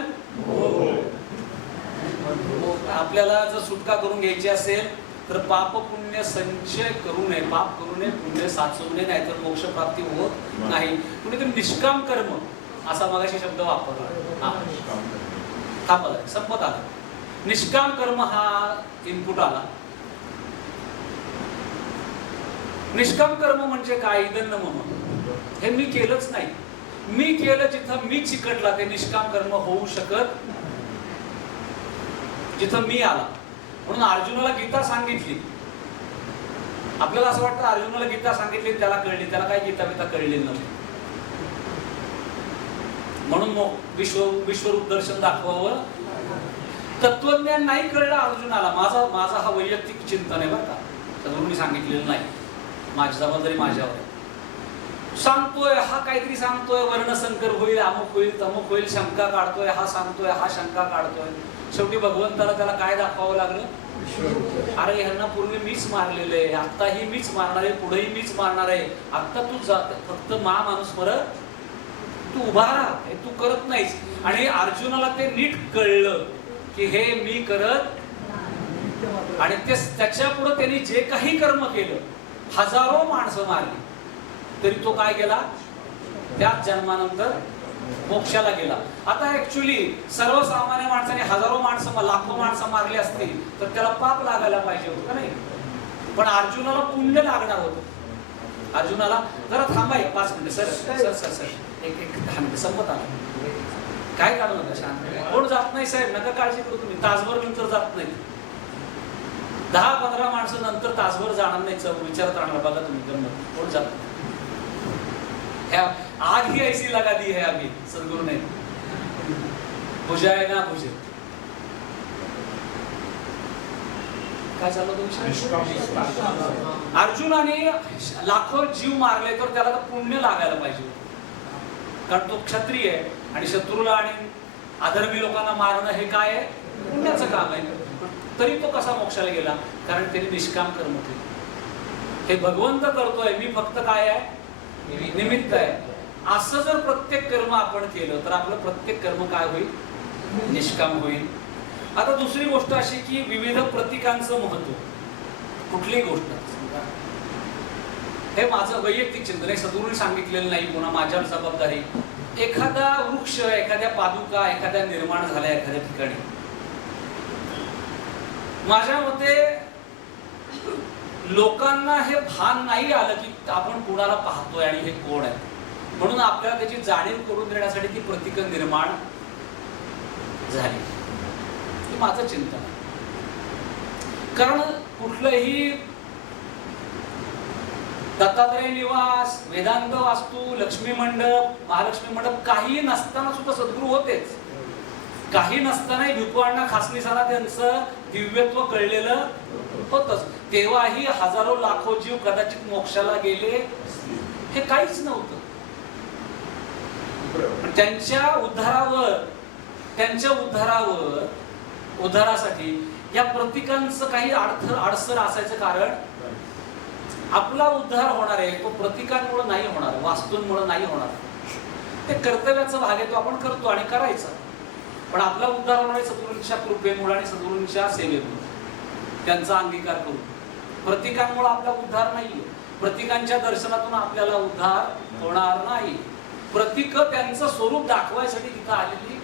आपल्याला जर सुटका करून घ्यायची असेल तर पाप पुण्य संचय करू नये, पाप करू नये, पुण्य साचवू नये, नाहीतर मोक्ष प्राप्ती होत नाही. कुणीतरी निष्काम कर्म असा मगाशी शब्द वापरला. थांबला, संपत आला. निष्काम कर्म हा इनपुट आला. निष्काम कर्म म्हणजे काय, इदन्न मम, हे मी केलंच नाही. मी केलं जिथं मी चिकटला ते निष्काम कर्म होऊ शकत जिथं मी आला. म्हणून अर्जुनाला गीता सांगितली. आपल्याला असं वाटतं अर्जुनाला गीता सांगितली त्याला कळली, त्याला काय गीता बिता कळली नव्हती. म्हणून विश्वरूप दर्शन दाखवावं. तत्वज्ञान नाही कळलं अर्जुनाला. माझा हा वैयक्तिक चिंतन आहे बरं का, सद्गुरूंनी सांगितलेलं नाही. माझी जबाबदारी माझ्यावर आहे. सांगतोय हा काहीतरी सांगतोय, वर्णसंकर होईल, अमुक होईल, तमुक होईल, शंका काढतोय, हा सांगतोय, हा शंका काढतोय. शेवटी भगवंताला त्याला काय दाखवावं लागलं? अरे ह्यांना पूर्वी मीच मारलेलं आहे, आत्ताही मीच मारणार आहे, पुढेही मीच मारणार आहे. आत्ता तू जात फक्त माणूस परत तू उभा राहा, हे तू करत नाहीस. आणि अर्जुनाला ते नीट कळलं की हे मी करत, आणि त्याच्या पुढे त्यांनी जे काही कर्म केलं, हजारो माणसं मारली, तरी तो काय केला? त्याच जन्मानंतर मोक्षाला गेला. आता ऍक्च्युली सर्वसामान्य माणसाने हजारो माणसं, लाखो माणसं मारली असतील तर त्याला पाप लागायला पाहिजे होतं नाही, पण अर्जुनाला पुण्य लागणार होतं. अर्जुनाला जरा थांबाय 5 मिनिटं. सर सर सर सर एक 10 मिनिटं संपत आलं. काय काढू नका, शांत. कोण जात नाही साहेब, नका काळजी करू तुम्ही. तासभर नंतर जात नाही. 10-15 माणसं नंतर तासभर जाणार नाही, विचारत राहणार. बघा तुम्ही गंमत, कोण जात नाही. आग ही ऐसी लगा दी है अभी सद्गुरु ने, बुझाए ना बुझे. काय चाललं तुमचं? अर्जुनाने लाखो जीव मारले तर त्याला तर पुण्य लागायला पाहिजे, कारण तो क्षत्रिय आहे. आणि शत्रूला आणि अधर्मी लोकांना मारणं हे काय आहे? पुण्याचं काम आहे. तरी तो कसा मोक्षाला गेला? कारण त्याने निष्काम कर्म केले. हे भगवंत करतोय, मी फक्त काय आहे? निमित्त आहे. असं जर प्रत्येक कर्म आपण केलं तर आपलं प्रत्येक कर्म काय होईल? निष्काम होईल. आता दुसरी गोष्ट अशी की विविध प्रतीकांचं महत्व. कुठलीही गोष्ट, हे माझं वैयक्तिक चिंतन आहे, सद्गुरूंनी सांगितलेलं नाही, पुन्हा माझ्यावर जबाबदारी. एखादा वृक्ष, एखाद्या पादुका, एखाद्या निर्माण झाल्या एखाद्या ठिकाणी, माझ्या मते लोकांना हे भान नाही आलं की आपण कुणाला पाहतोय आणि हे कोण आहे. म्हणून आपल्याला त्याची जाणीव करून देण्यासाठी ती प्रतीक निर्माण झाली. हे माझं चिंतन आहे. कारण कुठलंही दत्तात्रय निवास, वेदांत वास्तू, लक्ष्मी मंडप, महालक्ष्मी मंडप काही नसताना सुद्धा सद्गुरू होतेच. काही नसतानाही भिकवांना खासनीसाला त्यांचं दिव्यत्व कळलेलं होतच. तेव्हाही हजारो लाखो जीव कदाचित मोक्षाला गेले हे काहीच नव्हतं. त्यांच्या उद्धारासाठी या प्रतीकांचं काही अडसर असायचं. कारण आपला उद्धार होणार आहे तो प्रतीकांमुळे नाही होणार, वास्तूंमुळे नाही होणार. ते कर्तव्याचा भाग आहे, तो आपण करतो आणि करायचा. पण आपला उद्धार होणार आहे सद्गुरूंच्या कृपेमुळे आणि सद्गुरूंच्या सेवेमुळे, त्यांचा अंगीकार करून. प्रतीकांमुळे आपला उद्धार नाहीये. प्रतीकांच्या दर्शनातून आपल्याला उद्धार होणार नाही. प्रतीक त्यांचं स्वरूप दाखवायसाठी तिथं आलेली,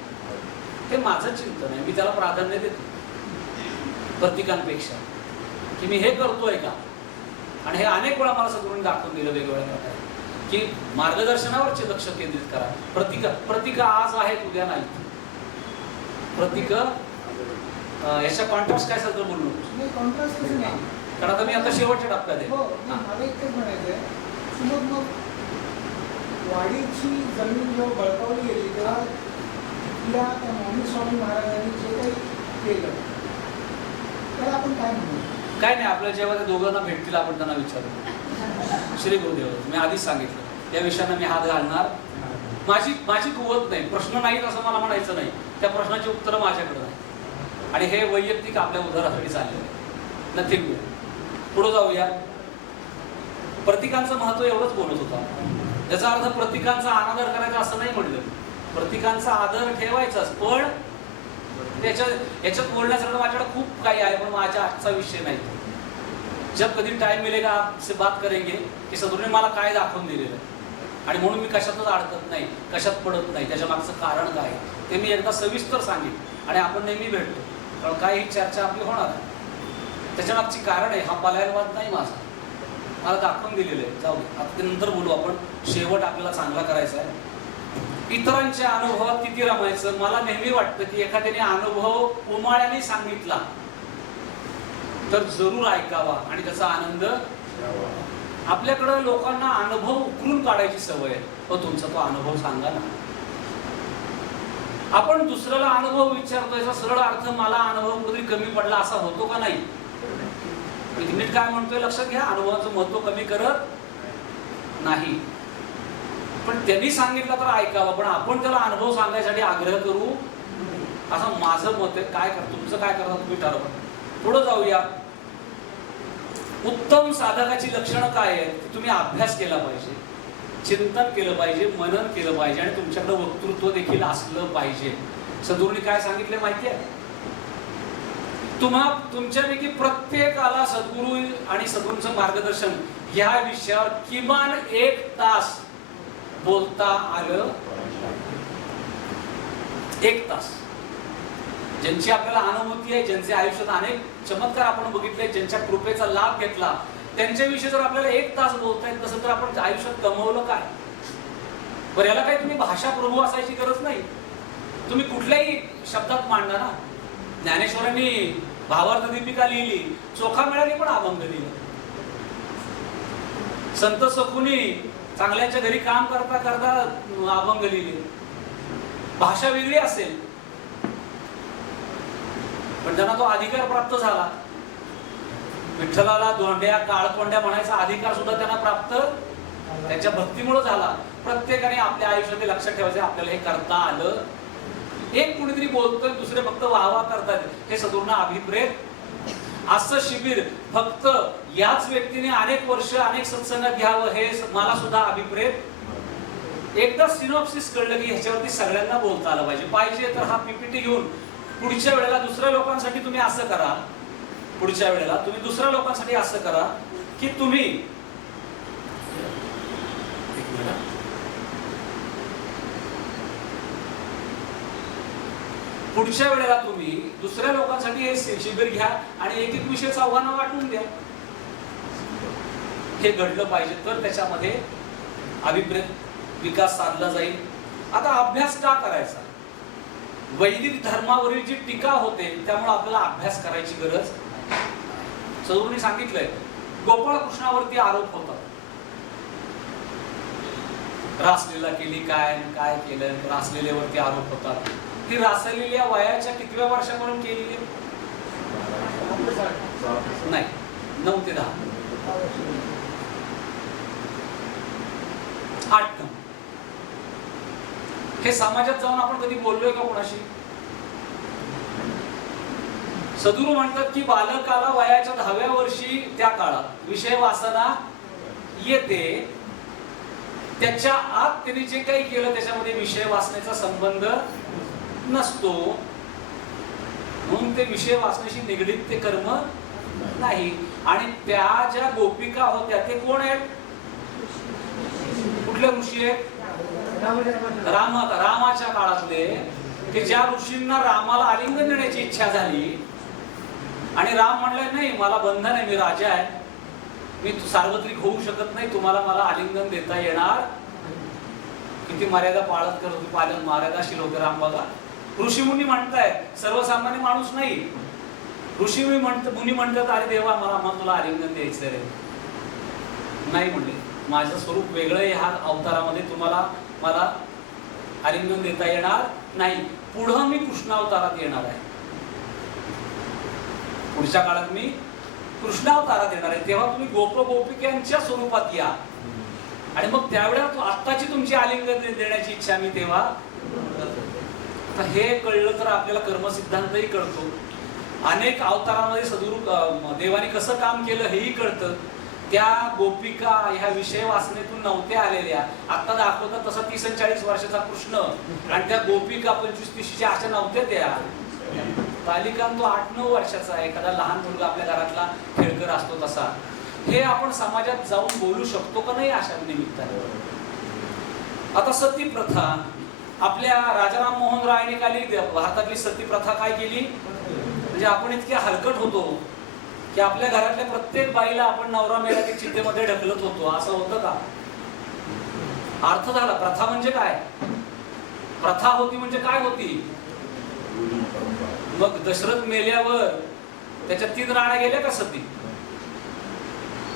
हे माझं चिंतन आहे. मी त्याला प्राधान्य देतो प्रतीकांपेक्षा, की मी हे करतोय का. आणि हे अनेक वेळा मला सद्गुरूंनी दाखवून दिलं वेगवेगळ्या प्रकारे, की मार्गदर्शनावरचे लक्ष केंद्रित करा. प्रतीक आज आहेत, उद्या नाही. प्रतीक याच्या कॉन्ट्रास्ट काय सगळं बोललो नाही, कॉन्ट्रास्ट कसं नाही. कारण आता मी आता शेवटच्या टप्प्यात आहे. हो, मला इतकंच म्हणायचं आहे, मग वाडीची जमीन जेव्हा बळकावली गेली तेव्हा तिला त्या मौनी स्वामी महाराजांनी जे काही केलं त्याला आपण काय म्हणू? काय नाही, आपल्या जेव्हा ते दोघांना भेटतील आपण त्यांना विचारू. श्री गुरुदेव, मी आधीच सांगितलं या विषयांना मी हात घालणार. माझी कुवत नाही, प्रश्न नाहीत असं मला म्हणायचं नाही. त्या प्रश्नाची उत्तरं माझ्याकडे नाही. आणि हे वैयक्तिक आपल्या उद्धारासाठी चाललेलं आहे. नथिंग. पुढे जाऊया. प्रतीकांचं महत्व एवढंच बोलत होता. त्याचा अर्थ प्रतीकांचा अनादर करायचा असं नाही म्हणलं. प्रतीकांचा आदर ठेवायचाच, पण याच्यात बोलण्यासारखं माझ्याकडे खूप काही आहे, पण माझ्या आजचा विषय नाही. जब कधी टाइम मिलेगा आपसे बात करेंगे की सद्गुरूंनी मला काय दाखवून दिलेलं आहे आणि म्हणून मी कशातच अडकत नाही, कशात पडत नाही, त्याच्या मागचं कारण काय ते मी एकदा सविस्तर सांगेन. आणि आपण नेहमी भेटतो, कारण काय ही चर्चा आपली होणार आहे. त्याच्या मागची कारण आहे. हा पलायनवाद नाही माझा, मला दाखवून दिलेलं आहे. जाऊ दे, आता ते नंतर बोलू आपण. शेवट आपल्याला चांगला करायचा आहे. इतरांच्या अनुभवात किती रमायचं. मला नेहमी वाटतं की एखाद्याने अनुभव उमाळ्याने सांगितला तर जरूर ऐकावा आणि त्याचा आनंद. आपल्याकडं लोकांना अनुभव उकरून काढायची सवय आहे. तुमचा तो अनुभव सांगा ना. आपण दुसऱ्याला अनुभव विचारतो, याचा सरळ अर्थ मला अनुभव कधी कमी पडला असा होतो का नाही. नीट काय म्हणतोय लक्षात घ्या. अनुभवाचं महत्व कमी करत नाही, पण त्यांनी सांगितलं तर ऐकावं, पण आपण त्याला अनुभव सांगायसाठी आग्रह करू असं माझं मत आहे. काय कर तुमचं काय करता तुम्ही ठरवा. पुढे जाऊया. उत्तम साधकाची लक्षणं काय आहेत. तुम्ही अभ्यास केला पाहिजे, चिंतन केलं पाहिजे, मनन केलं पाहिजे आणि तुमच्याकडे वक्तृत्व देखील असलं पाहिजे. सद्गुरूंनी काय सांगितले माहिती आहे. तुमच्यापैकी प्रत्येकाला सद्गुरू आणि सद्गुरूंचं मार्गदर्शन या विषयावर किमान 1 तास बोलता आलं. 1 तास. ज्यांची आपल्याला अनुभूती आहे, ज्यांचे आयुष्यात अनेक चमत्कार आपण बघितले, ज्यांच्या कृपेचा लाभ घेतला, त्यांच्याविषयी जर आपल्याला 1 तास बोलता येत नसेल तर आपण आयुष्यात कमवलं काय. बरं, याला काही तुम्ही भाषा प्रभू असायची गरज नाही. तुम्ही कुठल्याही शब्दात मांडा ना. ज्ञानेश्वरांनी भावार्थ दीपिका लिहिली, चोखामेळ्याने पण अभंग लिहिला. संत सखुनी चांगल्याच्या घरी काम करता करता अभंग लिहिले. भाषा वेगळी असेल पण त्यांना तो अधिकार प्राप्त झाला. विठ्ठलाला दोंड्या काळकोंड्या म्हणायचा अधिकार सुद्धा त्यांना प्राप्त त्यांच्या भक्तीमुळे झाला. प्रत्येकाने आपल्या आयुष्यात लक्षात ठेवायचं, आपल्याला हे करता आलं. एक कुणीतरी बोलतोय, दुसरे फक्त वाहवा करतात, हे सद्गुरूंना अभिप्रेत. असं शिबिर फक्त याच व्यक्तीने अनेक वर्ष अनेक सत्संगात घ्यावं हे मला सुद्धा अभिप्रेत. एकदा सिनॉप्सिस कळलं की ह्याच्यावरती सगळ्यांना बोलता आलं पाहिजे तर हा पीपीटी घेऊन पुढच्या वेळेला दुसऱ्या लोकांसाठी तुम्ही असं करा. पुढच्या वेळेला तुम्ही दुसऱ्या लोकांसाठी असं करा की तुम्ही पुढच्या वेळेला तुम्ही दुसऱ्या लोकांसाठी हे शिबिर घ्या आणि एक एक विषय चौघांना वाटून द्या. हे घडलं पाहिजे तर त्याच्यामध्ये अभिप्रेत विकास साधला जाईल. आता अभ्यास का करायचा. वैदिक धर्मावरील जी टीका होते त्यामुळे आपल्याला अभ्यास करायची गरज. सद्गुरूंनी सांगितलंय गोपाळकृष्णावरती आरोप होता. रासलीला केली, काय काय केलं, रासलीलेवरती आरोप होतात. ती रासलीला वयाच्या कितव्या वर्षापर्यंत केली नाही, 9 ते 10, 8-9. हे समाजात जाऊन आपण कधी बोललोय का कोणाशी. सद्गुरू म्हणतात की बालकाला वयाच्या 10व्या वर्षी त्या काळात विषय वासना येते. त्याच्या आत त्यांनी जे काही केलं त्याच्यामध्ये विषय वासनेचा संबंध नसतो, म्हणून ते विषय वासनेशी निगडीत ते कर्म नाही. आणि त्या ज्या गोपिका होत्या ते कोण आहेत, कुठले ऋषी आहेत, रामाच्या काळातले, की ज्या ऋषींना रामाला आलिंगन देण्याची इच्छा झाली आणि राम म्हणले नाही मला बंधन आहे, मी राजा आहे, मी सार्वत्रिक होऊ शकत नाही, तुम्हाला मला आलिंगन देता येणार. किती मर्यादा पाळत करत होते, पालन मर्यादाशील होते राम. बघा ऋषी मुनी म्हणताय, सर्वसामान्य माणूस नाही. ऋषी मुनी म्हणतात अरे देवा मला तुला आलिंगन द्यायचं रे. नाही म्हणले, माझं स्वरूप वेगळं आहे, ह्या अवतारामध्ये तुम्हाला मला आलिंगन देता येणार नाही. पुढं मी कृष्णावतारात येणार आहे, पुढच्या काळात मी कृष्णावतारात येणार आहे, तेव्हा तुम्ही गोप गोपिकांच्या स्वरूपात या आणि मग त्यावेळेला आत्ताची तुमची आलिंगन देण्याची इच्छा मी तेव्हा. हे कळलं तर आपल्याला कर्मसिद्धांतही कळतो. अनेक अवतारामध्ये सद्गुरू देवाने कसं काम केलं हेही कळतं. त्या गोपिका ह्या विषय वासनेतून नव्हत्या आलेल्या, आता दाखवतात तसा 30 आणि 40 वर्षाचा कृष्ण, आणि त्या गोपिका 25-30च्या अशा नव्हत्या. त्या बालिका तो 8-9 वर्षाचा आहे, एखादा लहान मुलगा आपल्या घरातला खेळकर असतो तसा. हे आपण समाजात जाऊन बोलू शकतो का नाही अशा निमित्ताने. आता सती प्रथा आपल्या राजाराम मोहन रायने भारतातली सती प्रथा काय केली, म्हणजे आपण इतके हलकट होतो की आपल्या घरातल्या प्रत्येक बाईला आपण नवरा मेला की चितेमध्ये ढकलत होतो, असं होतं का? अर्थ झाला. प्रथा म्हणजे काय? प्रथा होती म्हणजे काय होती? मग दशरथ मेल्यावर त्याच्या 3 राण्या गेल्या का सती?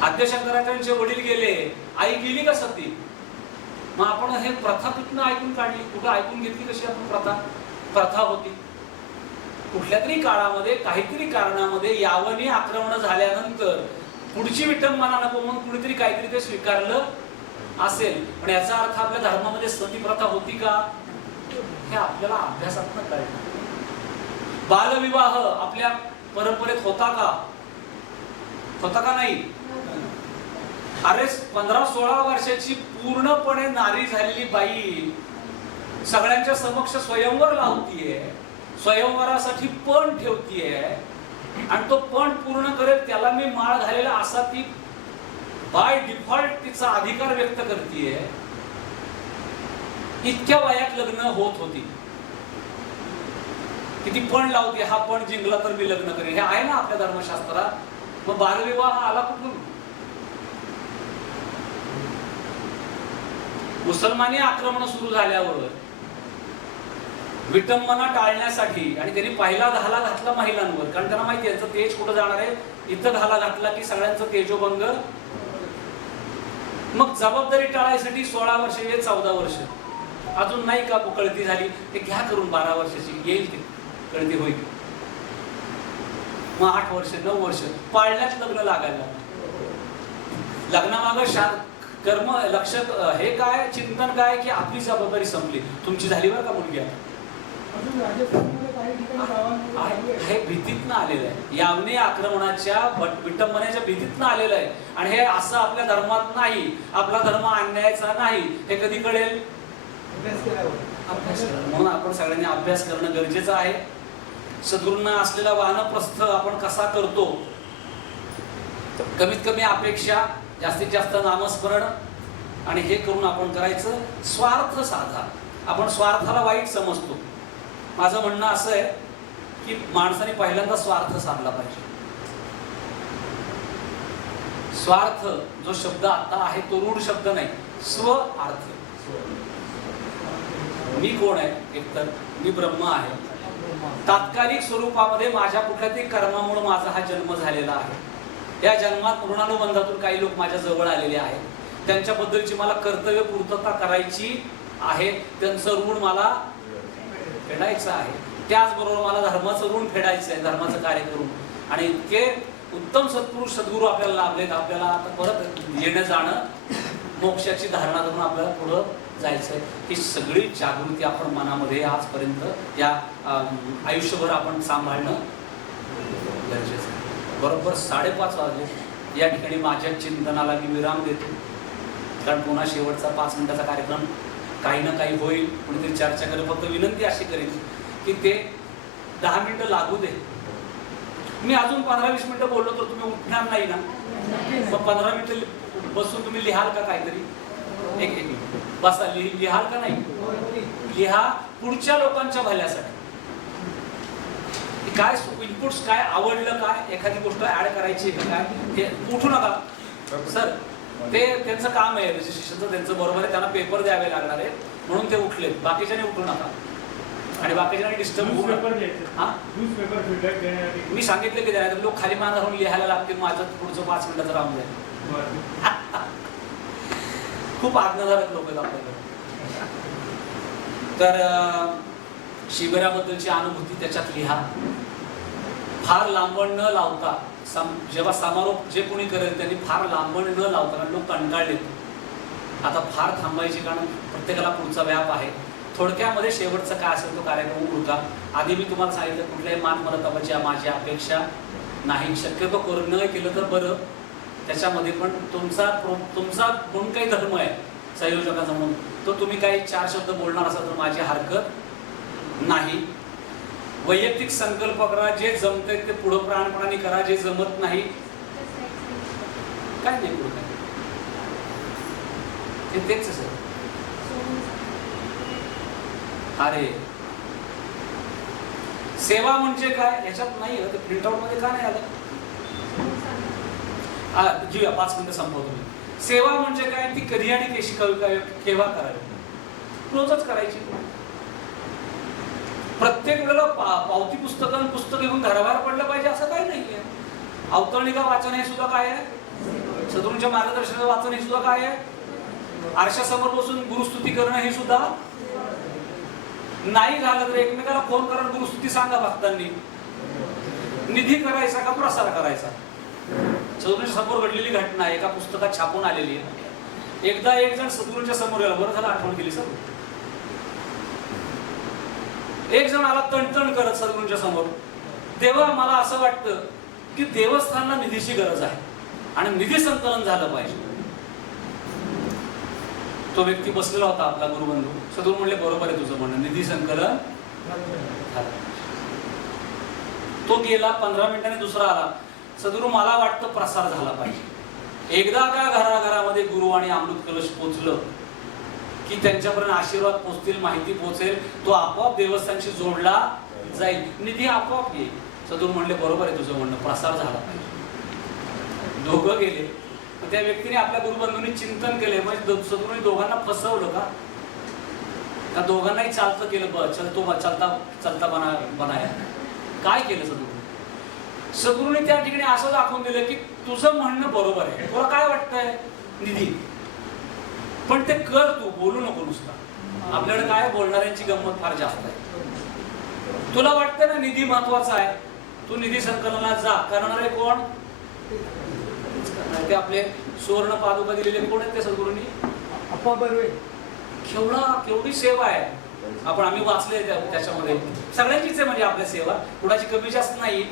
आद्यशंकराचार्यांचे वडील गेले, आई गेली का सती? मग आपण हे प्रथा कुठनं ऐकून काढली? कुठं ऐकून घेतली कशी आपण प्रथा? प्रथा होती. कुठल्या तरी काळामध्ये काहीतरी कारणामध्ये यावनी आक्रमण झाल्यानंतर पुढची विटंबना नको म्हणून कुणीतरी काहीतरी ते स्वीकारलं असेल. पण याचा अर्थ आपल्या धर्मामध्ये सती प्रथा होती का? हे आपल्याला अभ्यासातून कळलं. बालविवाह आपल्या परंपरेत होता का? होता का नाही? अरे 15-16 वर्षाची पूर्णपणे नारी झालेली बाई सगळ्यांच्या समक्ष स्वयंवर लावतीये, स्वयंवरासाठी पण ठेवतीये आणि तो पण पूर्ण करेल त्याला मी माळ घालेला असा ती बाय डिफॉल्ट तिचा अधिकार व्यक्त करतीये. इतक्या वयात लग्न होत होती. किती पण लावते, हा पण जिंकला तर मी लग्न करेन, हे आहे ना आपल्या धर्मशास्त्रात. मग बालविवाह आला कुठून? मुसलमानी आक्रमण सुरू झाल्यावर विटंबना टाळण्यासाठी आणि त्यांनी पहिला घाला घातला महिलांवर, कारण त्यांना माहिती यांचं तेज कुठं जाणार आहे, इथं घाला घातला की सगळ्यांचं तेजोभंग. मग जबाबदारी टाळायसाठी 16 वर्ष 14 वर्ष अजून नाही का कळती झाली, ते घ्या करून 12 वर्षाची येईल, ते कळती होईल. मग 8 वर्ष 9 वर्ष पाळण्यात लग्न लागायला. लग्नामागं कर्म लक्ष हे काय, चिंतन काय की आपली जबाबदारी संपली, तुमची झाली बरं का मुलगी. हे भीतीतनं आलेलं आहे, यावनी आक्रमणाच्या विटंबनेच्या भीतीतनं आलेलं आहे. आणि हे असं आपल्या धर्मात नाही. आपला धर्म अन्यायाचा नाही. हे कधी कळेल? म्हणून आपण सगळ्यांनी अभ्यास करणं गरजेचं आहे. सद्गुरूंना असलेला वानप्रस्थ आपण कसा करतो, कमीत कमी अपेक्षा, जास्तीत जास्त नामस्मरण, आणि हे करून आपण करायचं. स्वार्थ साधा. आपण स्वार्थाला वाईट समजतो. माझं म्हणणं असं आहे की माणसाने पहिल्यांदा स्वार्थ साधला पाहिजे. स्वार्थ जो शब्द आता आहे तो रूढ शब्द नाही, स्वार्थ. मी कोण आहे? एकतर मी ब्रह्म आहे. तात्कालिक स्वरूपामध्ये माझ्या कुठल्या तरी कर्मामुळे माझा हा जन्म झालेला आहे. या जन्मात ऋणानुबंधातून काही लोक माझ्या जवळ आलेले आहेत. त्यांच्याबद्दलची मला कर्तव्य पूर्तता करायची आहे. त्यांचं ऋण मला फेडायचं आहे. त्याचबरोबर मला धर्माचं ऋण फेडायचं आहे, धर्माचं कार्य करून. आणि इतके उत्तम सत्पुरुष सद्गुरू आपल्याला लाभलेत. आपल्याला आता परत येणं जाणं मोक्षाची धारणा करून आपल्याला पुढं जायचंय. ही सगळी जागृती आपण मनामध्ये आजपर्यंत या आयुष्यभर आपण सांभाळणं गरजेचं आहे. बरोबर 5:30 वाजले. या ठिकाणी माझ्या चिंतनाला मी विराम देतो, कारण पुन्हा शेवटचा 5 मिनिटाचा कार्यक्रम काही ना काही होईल, कुणीतरी चर्चा करेल. फक्त विनंती अशी करेल की ते 10 मिनिटं लागू दे. मी अजून 15-20 मिनिटं बोललो तर तुम्ही उठणार नाही ना? मग 15 मिनिटं बसून तुम्ही लिहाल का काहीतरी? एक बसा, लिहाल का नाही? लिहा पुढच्या लोकांच्या भल्यासाठी. काय इनपुट्स, काय आवडलं, काय एखादी गोष्ट ऍड करायची का काय, हे उठू नका सर. ते त्यांचं काम आहे, रजिस्ट्रेशनचं त्यांचं, बरोबर आहे. त्यांना पेपर द्यावे लागणार आहे म्हणून ते उठले. बाकीच्याने उठू नका आणि बाकीच्याने डिस्टर्ब होऊ नका. मी सांगितलं की द्यायला लोक खाली मान धरून लिहायला लागतील. माझं पुढचं 5 मिनिटाचं राहून जाईल. खूप आज्ञाधारक लोक आहेत आपल्याकडे. तर शिबिराबद्दलची अनुभूती त्याच्यात लिहा. फार लांबण न लावता, जेव्हा समारोप जे कोणी करेल त्यांनी फार लांबण न लावता, कारण लोक कंटाळले. आता फार थांबायची, कारण प्रत्येकाला पुढचा व्याप आहे. थोडक्यामध्ये शेवटचा काय असेल तो कार्यक्रम उरका. आधी मी तुम्हाला सांगितलं कुठल्याही मान मनतापाची माझी अपेक्षा नाही. शक्यतो करून न केलं तर बरं. त्याच्यामध्ये पण तुमचा म्हणून काही धर्म आहे संयोजकाचा म्हणून, तो तुम्ही काही 4 शब्द बोलणार असाल तर माझी हरकत नाही. वैयक्तिक संकल्प करा, जे जमते ते पुढं प्राणपणाने करा, जे जमत नाही काय नाही पुढं काय तेच आहे. अरे सेवा म्हणजे काय याच्यात नाही, प्रिंटआउट मध्ये का नाही आलं? जीवा 5 मिनिटं संपवतो मी. सेवा म्हणजे काय, ती कधी आणि कशी केव्हा करावी, रोजच करायची. प्रत्येक वेळेला पावती पुस्तक घेऊन घराबाहेर पडलं पाहिजे असं काही नाहीये. अवतरणिका वाचन हे सुद्धा काय आहे, सद्गुरूंच्या मार्गदर्शनाचं वाचन हे सुद्धा काय आहे, आरशासमोर बसून गुरुस्तुती करणं हे सुद्धा. नाही झालं तर एकमेकाला फोन करून गुरुस्तुती सांगा भक्तांनी. निधी करायचा का प्रसार करायचा. सद्गुरूंच्या समोर घडलेली घटना एका पुस्तकात छापून आलेली आहे. एकदा एक जण सद्गुरूंच्या समोर गेला, बरं झालं आठवण केली सर. एक जण आला तणतण करत सद्गुरूंच्या समोर, तेव्हा मला असं वाटतं की देवस्थानला निधीची गरज आहे आणि निधी संकलन झालं पाहिजे. तो व्यक्ती बसलेला होता आपला गुरुबंधू. सद्गुरू म्हणले बरोबर आहे तुझं म्हणणं, निधी संकलन. तो गेला, 15 मिनिटांनी दुसरा आला, सद्गुरू मला वाटतं प्रसार झाला पाहिजे. एकदा का घराघरामध्ये गुरु आणि अमृत कलश पोचलं की त्यांच्यापर्यंत आशीर्वाद पोचतील, माहिती पोचेल, तो आपोआप देवस्थानशी जोडला जाईल, निधी आपोआप येईल. सद्गुरू म्हणले बरोबर आहे तुझं म्हणणं, प्रसार झाला पाहिजे. दोघं गेले. त्या व्यक्तीने आपल्या गुरुबंधूंनी चिंतन केले, म्हणजे सद्गुरूंनी दोघांना फसवलं का दोघांनाही चालतं केलं, चलता बनाया. काय केलं सद्गुरूंनी त्या ठिकाणी असं दाखवून दिलं की तुझं म्हणणं बरोबर आहे, तुला काय वाटतंय निधी, पण ते कर, तू बोलू नको नुसता. आपल्याकडे काय बोलणाऱ्यांची गंमत फार जास्त आहे. तुला वाटतं ना निधी महत्वाचा आहे, तू निधी संकलनात जा. करणारे कोण, ते आपले सुवर्ण पादुका दिलेले कोण आहेत ते सद्गुरूंनी, अप्पा बर्वे. केवढी सेवा आहे. आम्ही वाचले त्याच्यामध्ये, सगळ्यांचीच आहे म्हणजे आपल्या सेवा, कुणाची कमी जास्त नाही,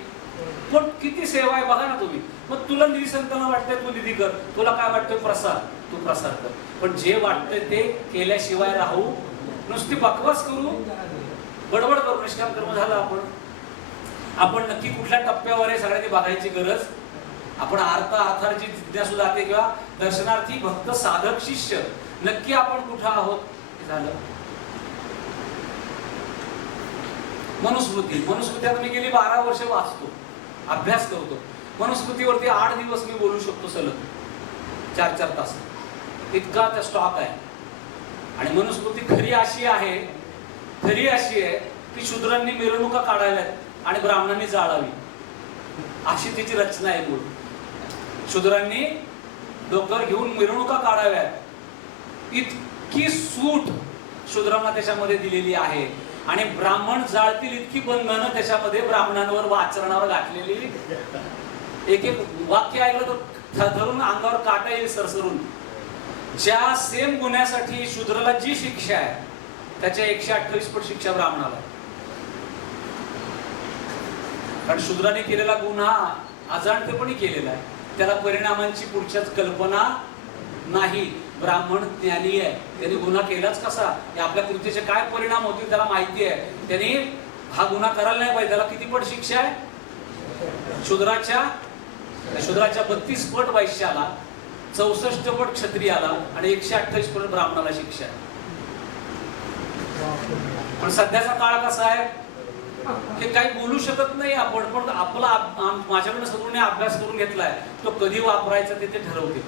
पण किती सेवा आहे बघा ना तुम्ही. मग तुला निधी संकलन वाटतंय, तू निधी कर. तुला काय वाटतंय प्रसार, तू प्रसार कर. पण जे वाटतंय ते केल्याशिवाय राहू, नुसती बकवास करू, बडबड करू, निष्काम कर्म झालं. आपण नक्की कुठल्या टप्प्यावर आहे सगळ्यांनी बघायची गरज. आपण अर्थार्जी जिज्ञासू जाते किंवा दर्शनार्थी भक्त साधक शिष्य नक्की आपण कुठं आहोत झालं. मनुस्मृती आता मी गेली 12 वर्ष वाचतो, अभ्यास करतो. मनुस्मृतीवरती 8 दिवस मी बोलू शकतो सलग, 4-4 तास, इतका त्या स्टॉक आहे. आणि मनुस्मृती खरी अशी आहे की शूद्रांनी मिरवणुका काढाव्यात आणि ब्राह्मणांनी जाळावी, अशी तिची रचना आहे. मूळ शूद्रांनी डोकर घेऊन मिरवणुका काढाव्यात, इतकी सूट शूद्रांना त्याच्यामध्ये दिलेली आहे. आणि ब्राह्मण जाळतील इतकी बंधनं त्याच्यामध्ये ब्राह्मणांवर आचरणावर घातलेली. एक वाक्य ऐकलं तर धरून अंगावर काटा येईल सरसरून. ज्या सेम गुन्ह्यासाठी शूद्राला जी शिक्षा आहे त्याच्या 128 पट शिक्षा ब्राह्मणाला. कारण शूद्राने केलेला गुन्हा अजाणतेपणी केलेला आहे, त्याला परिणामांची पुढच्याच कल्पना नाही. ब्राह्मण ज्ञानी आहे, त्यांनी गुन्हा केलाच कसा, आपल्या कृतीचे काय परिणाम होतील त्याला माहिती आहे. त्यांनी हा गुन्हा करायला नाही पाहिजे, त्याला किती पट शिक्षा आहे. शूद्राच्या 32 पट वैश्याला, 64 पट क्षत्रियाला आणि 128 पट ब्राह्मणाला शिक्षा आहे. पण सध्याचा काळ कसा आहे, हे काही बोलू शकत नाही आपण. पण आपला माझ्याकडे सगळ्यांनी अभ्यास करून घेतलाय, तो कधी वापरायचा ते ठरवते.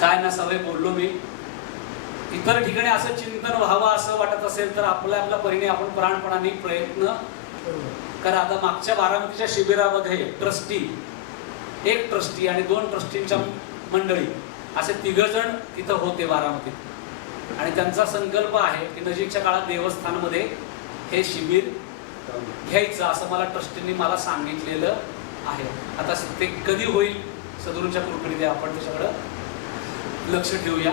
काय ना सवय बोललो मी. इतर ठिकाणी असं चिंतन व्हावं असं वाटत असेल तर आपल्या परीने आपण प्राणपणाने प्रयत्न करा. आता मागच्या बारामतीच्या शिबिरामध्ये एक ट्रस्टी आणि 2 ट्रस्टींच्या मंडळी असे 3 जण तिथं होते बारामतीत. आणि त्यांचा संकल्प आहे की नजीकच्या काळात देवस्थानमध्ये हे शिबिर घ्यायचं, असं मला ट्रस्टींनी मला सांगितलेलं आहे. आता ते कधी होईल सद्गुरूंच्या कृपेने आपण त्याच्याकडं लक्ष ठेवूया.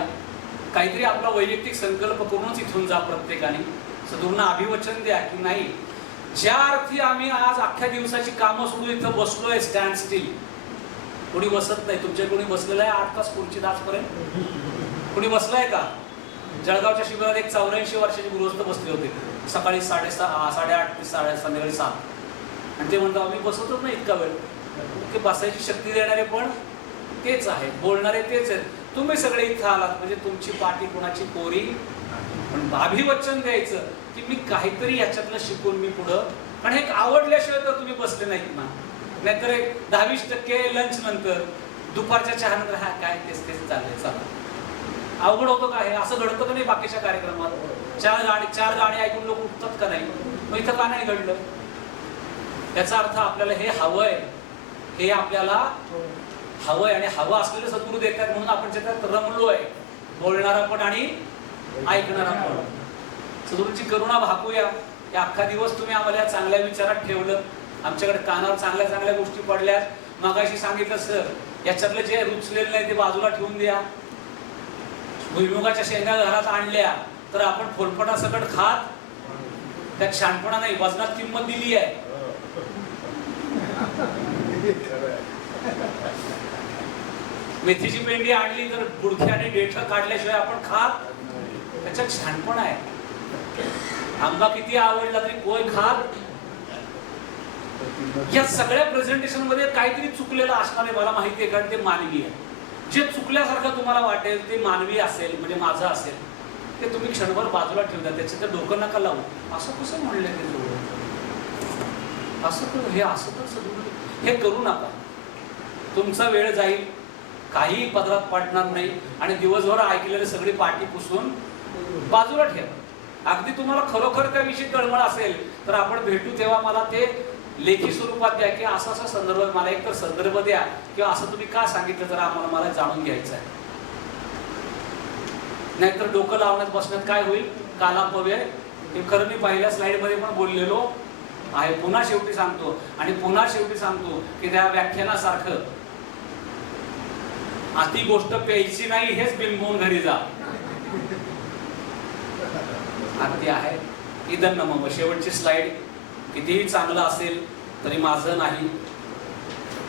काहीतरी आपला वैयक्तिक संकल्प करूनच इथून जा प्रत्येकाने. सद्गुरूंना अभिवचन द्या की नाही, ज्या अर्थी आम्ही आज अख्ख्या दिवसाची कामं सोडून इथं बसलोय स्टँड स्टील, कोणी बसत नाही. तुमच्या कोणी बसलेलं आहे 8 तास पुढची आजपर्यंत? कोणी बसलाय का? जळगावच्या शिबिरात एक 84 वर्षाचे गृहस्थ बसले होते, सकाळी 8:30 ते संध्याकाळी 7. आणि ते म्हणतात आम्ही बसतच नाही इतका वेळ. ते बसायची शक्ती देणारे पण तेच आहेत, बोलणारे तेच आहेत. तुम्ही सगळे इथं आलात म्हणजे तुमची पाठी कोणाची कोरी. पण अभिवचन द्यायचं की मी काहीतरी याच्यातलं शिकून मी पुढं, कारण एक आवडल्याशिवाय तर तुम्ही बसले नाहीत ना. नाहीतर एक 10-20% लंच नंतर, दुपारच्या चहानंतर हा काय तेच तेच चाललंय चला. अवघड होतं का हे? असं घडतं का नाही बाकीच्या कार्यक्रमात? 4 गाणी ऐकून लोक उठतात का नाही? मग इथं का नाही घडलं? याचा अर्थ आपल्याला हे हवंय, हे आपल्याला हवंय आणि हवं असलेलं सद्गुरू देतात म्हणून आपण त्याच्यात रमलोय, बोलणारा पण आणि ऐकणारा पण. सद्गुरूंची करुणा भागूया. या अख्खा दिवस तुम्ही आम्हाला या चांगल्या विचारात ठेवलं, आमच्याकडे कानावर चांगल्या चांगल्या गोष्टी पडल्या. मगाशी सांगितलं सर, याच्यातलं जे रुचलेलं नाही ते बाजूला ठेवून द्या. भुईमुगाच्या शेंगा घरात आणल्या तर आपण फोलपटा सकट खात, त्यात शहाणपणा नाही, वजनात किंमत दिली आहे. मेथीची पेंडी आणली तर बुडकी आणि देठ काढल्याशिवाय आपण खात, त्याच्यात शहाणपणा आहे. आंबा किती आवडला तरी कोय खात. या सगळ्या प्रेझेंटेशन मध्ये काहीतरी चुकलेलं असणार आहे, मला माहिती आहे, कारण ते मानवी आहे. जे चुकल्यासारखं तुम्हाला वाटेल ते मानवी असेल, म्हणजे माझं असेल, ते तुम्ही क्षणभर बाजूला ठेवता, त्याच्यात डोकं नका लावू. असं कसं म्हणलं ते जोड, असं करू, हे असं कसं, हे करू नका. तुमचा वेळ जाईल, काही पदरात पडणार नाही आणि दिवसभर ऐकलेले सगळी पाठी पुसून बाजूला ठेवा. अगदी तुम्हाला खरोखर त्याविषयी तळमळ असेल तर आपण भेटू, तेव्हा मला ते लेखी स्वरूपात द्या की असा असा संदर्भ, मला एक तर संदर्भ द्या किंवा असं तुम्ही का सांगितलं जरा आम्हाला, मला जाणून घ्यायचं आहे. नाहीतर डोकं लावण्यात बसण्यात काय होईल, कालापव्यय. हे खरं मी पहिल्या स्लाइड मध्ये पण बोललेलो आहे. पुन्हा शेवटी सांगतो आणि पुन्हा शेवटी सांगतो की त्या व्याख्यानासारखं अति गोष्ट प्यायची नाही, हेच बिंबवून घरी जा. अगदी आहे. इदन नमः. शेवटची स्लाइड. कितीही चांगलं असेल तरी माझं नाही,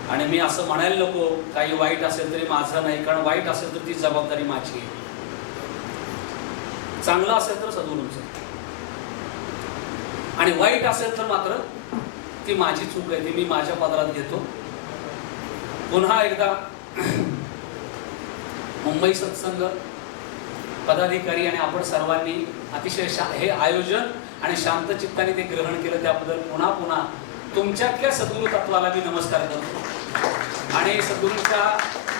आणि मी असं म्हणायला नको काही वाईट असेल तरी माझं नाही, कारण वाईट असेल तर ती जबाबदारी माझी आहे. चांगलं असेल तर सद्गुरूंचं, आणि वाईट असेल तर मात्र ती माझी चूक आहे, ती मी माझ्या पदरात घेतो. पुन्हा एकदा मुंबई सत्संग पदाधिकारी आणि आपण सर्वांनी अतिशय हे आयोजन आणि शांत चित्ताने ते ग्रहण केलं, त्याबद्दल पुन्हा पुन्हा तुमच्यातल्या सद्गुरू तत्वाला मी नमस्कार करतो. आणि सद्गुरूंचा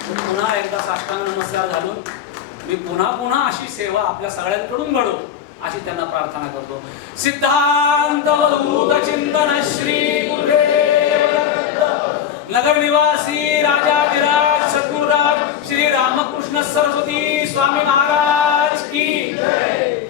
पुन्हा एकदा साष्टांग नमस्कार घालून मी पुन्हा पुन्हा अशी सेवा आपल्या सगळ्यांकडून घडो अशी त्यांना प्रार्थना करतो. सिद्धांत अवधूत चिंतन श्री गुरुदेव दत्त नगर निवासी राजाधिराज सद्गुरुराज श्री रामकृष्ण सरस्वती स्वामी महाराज की जय.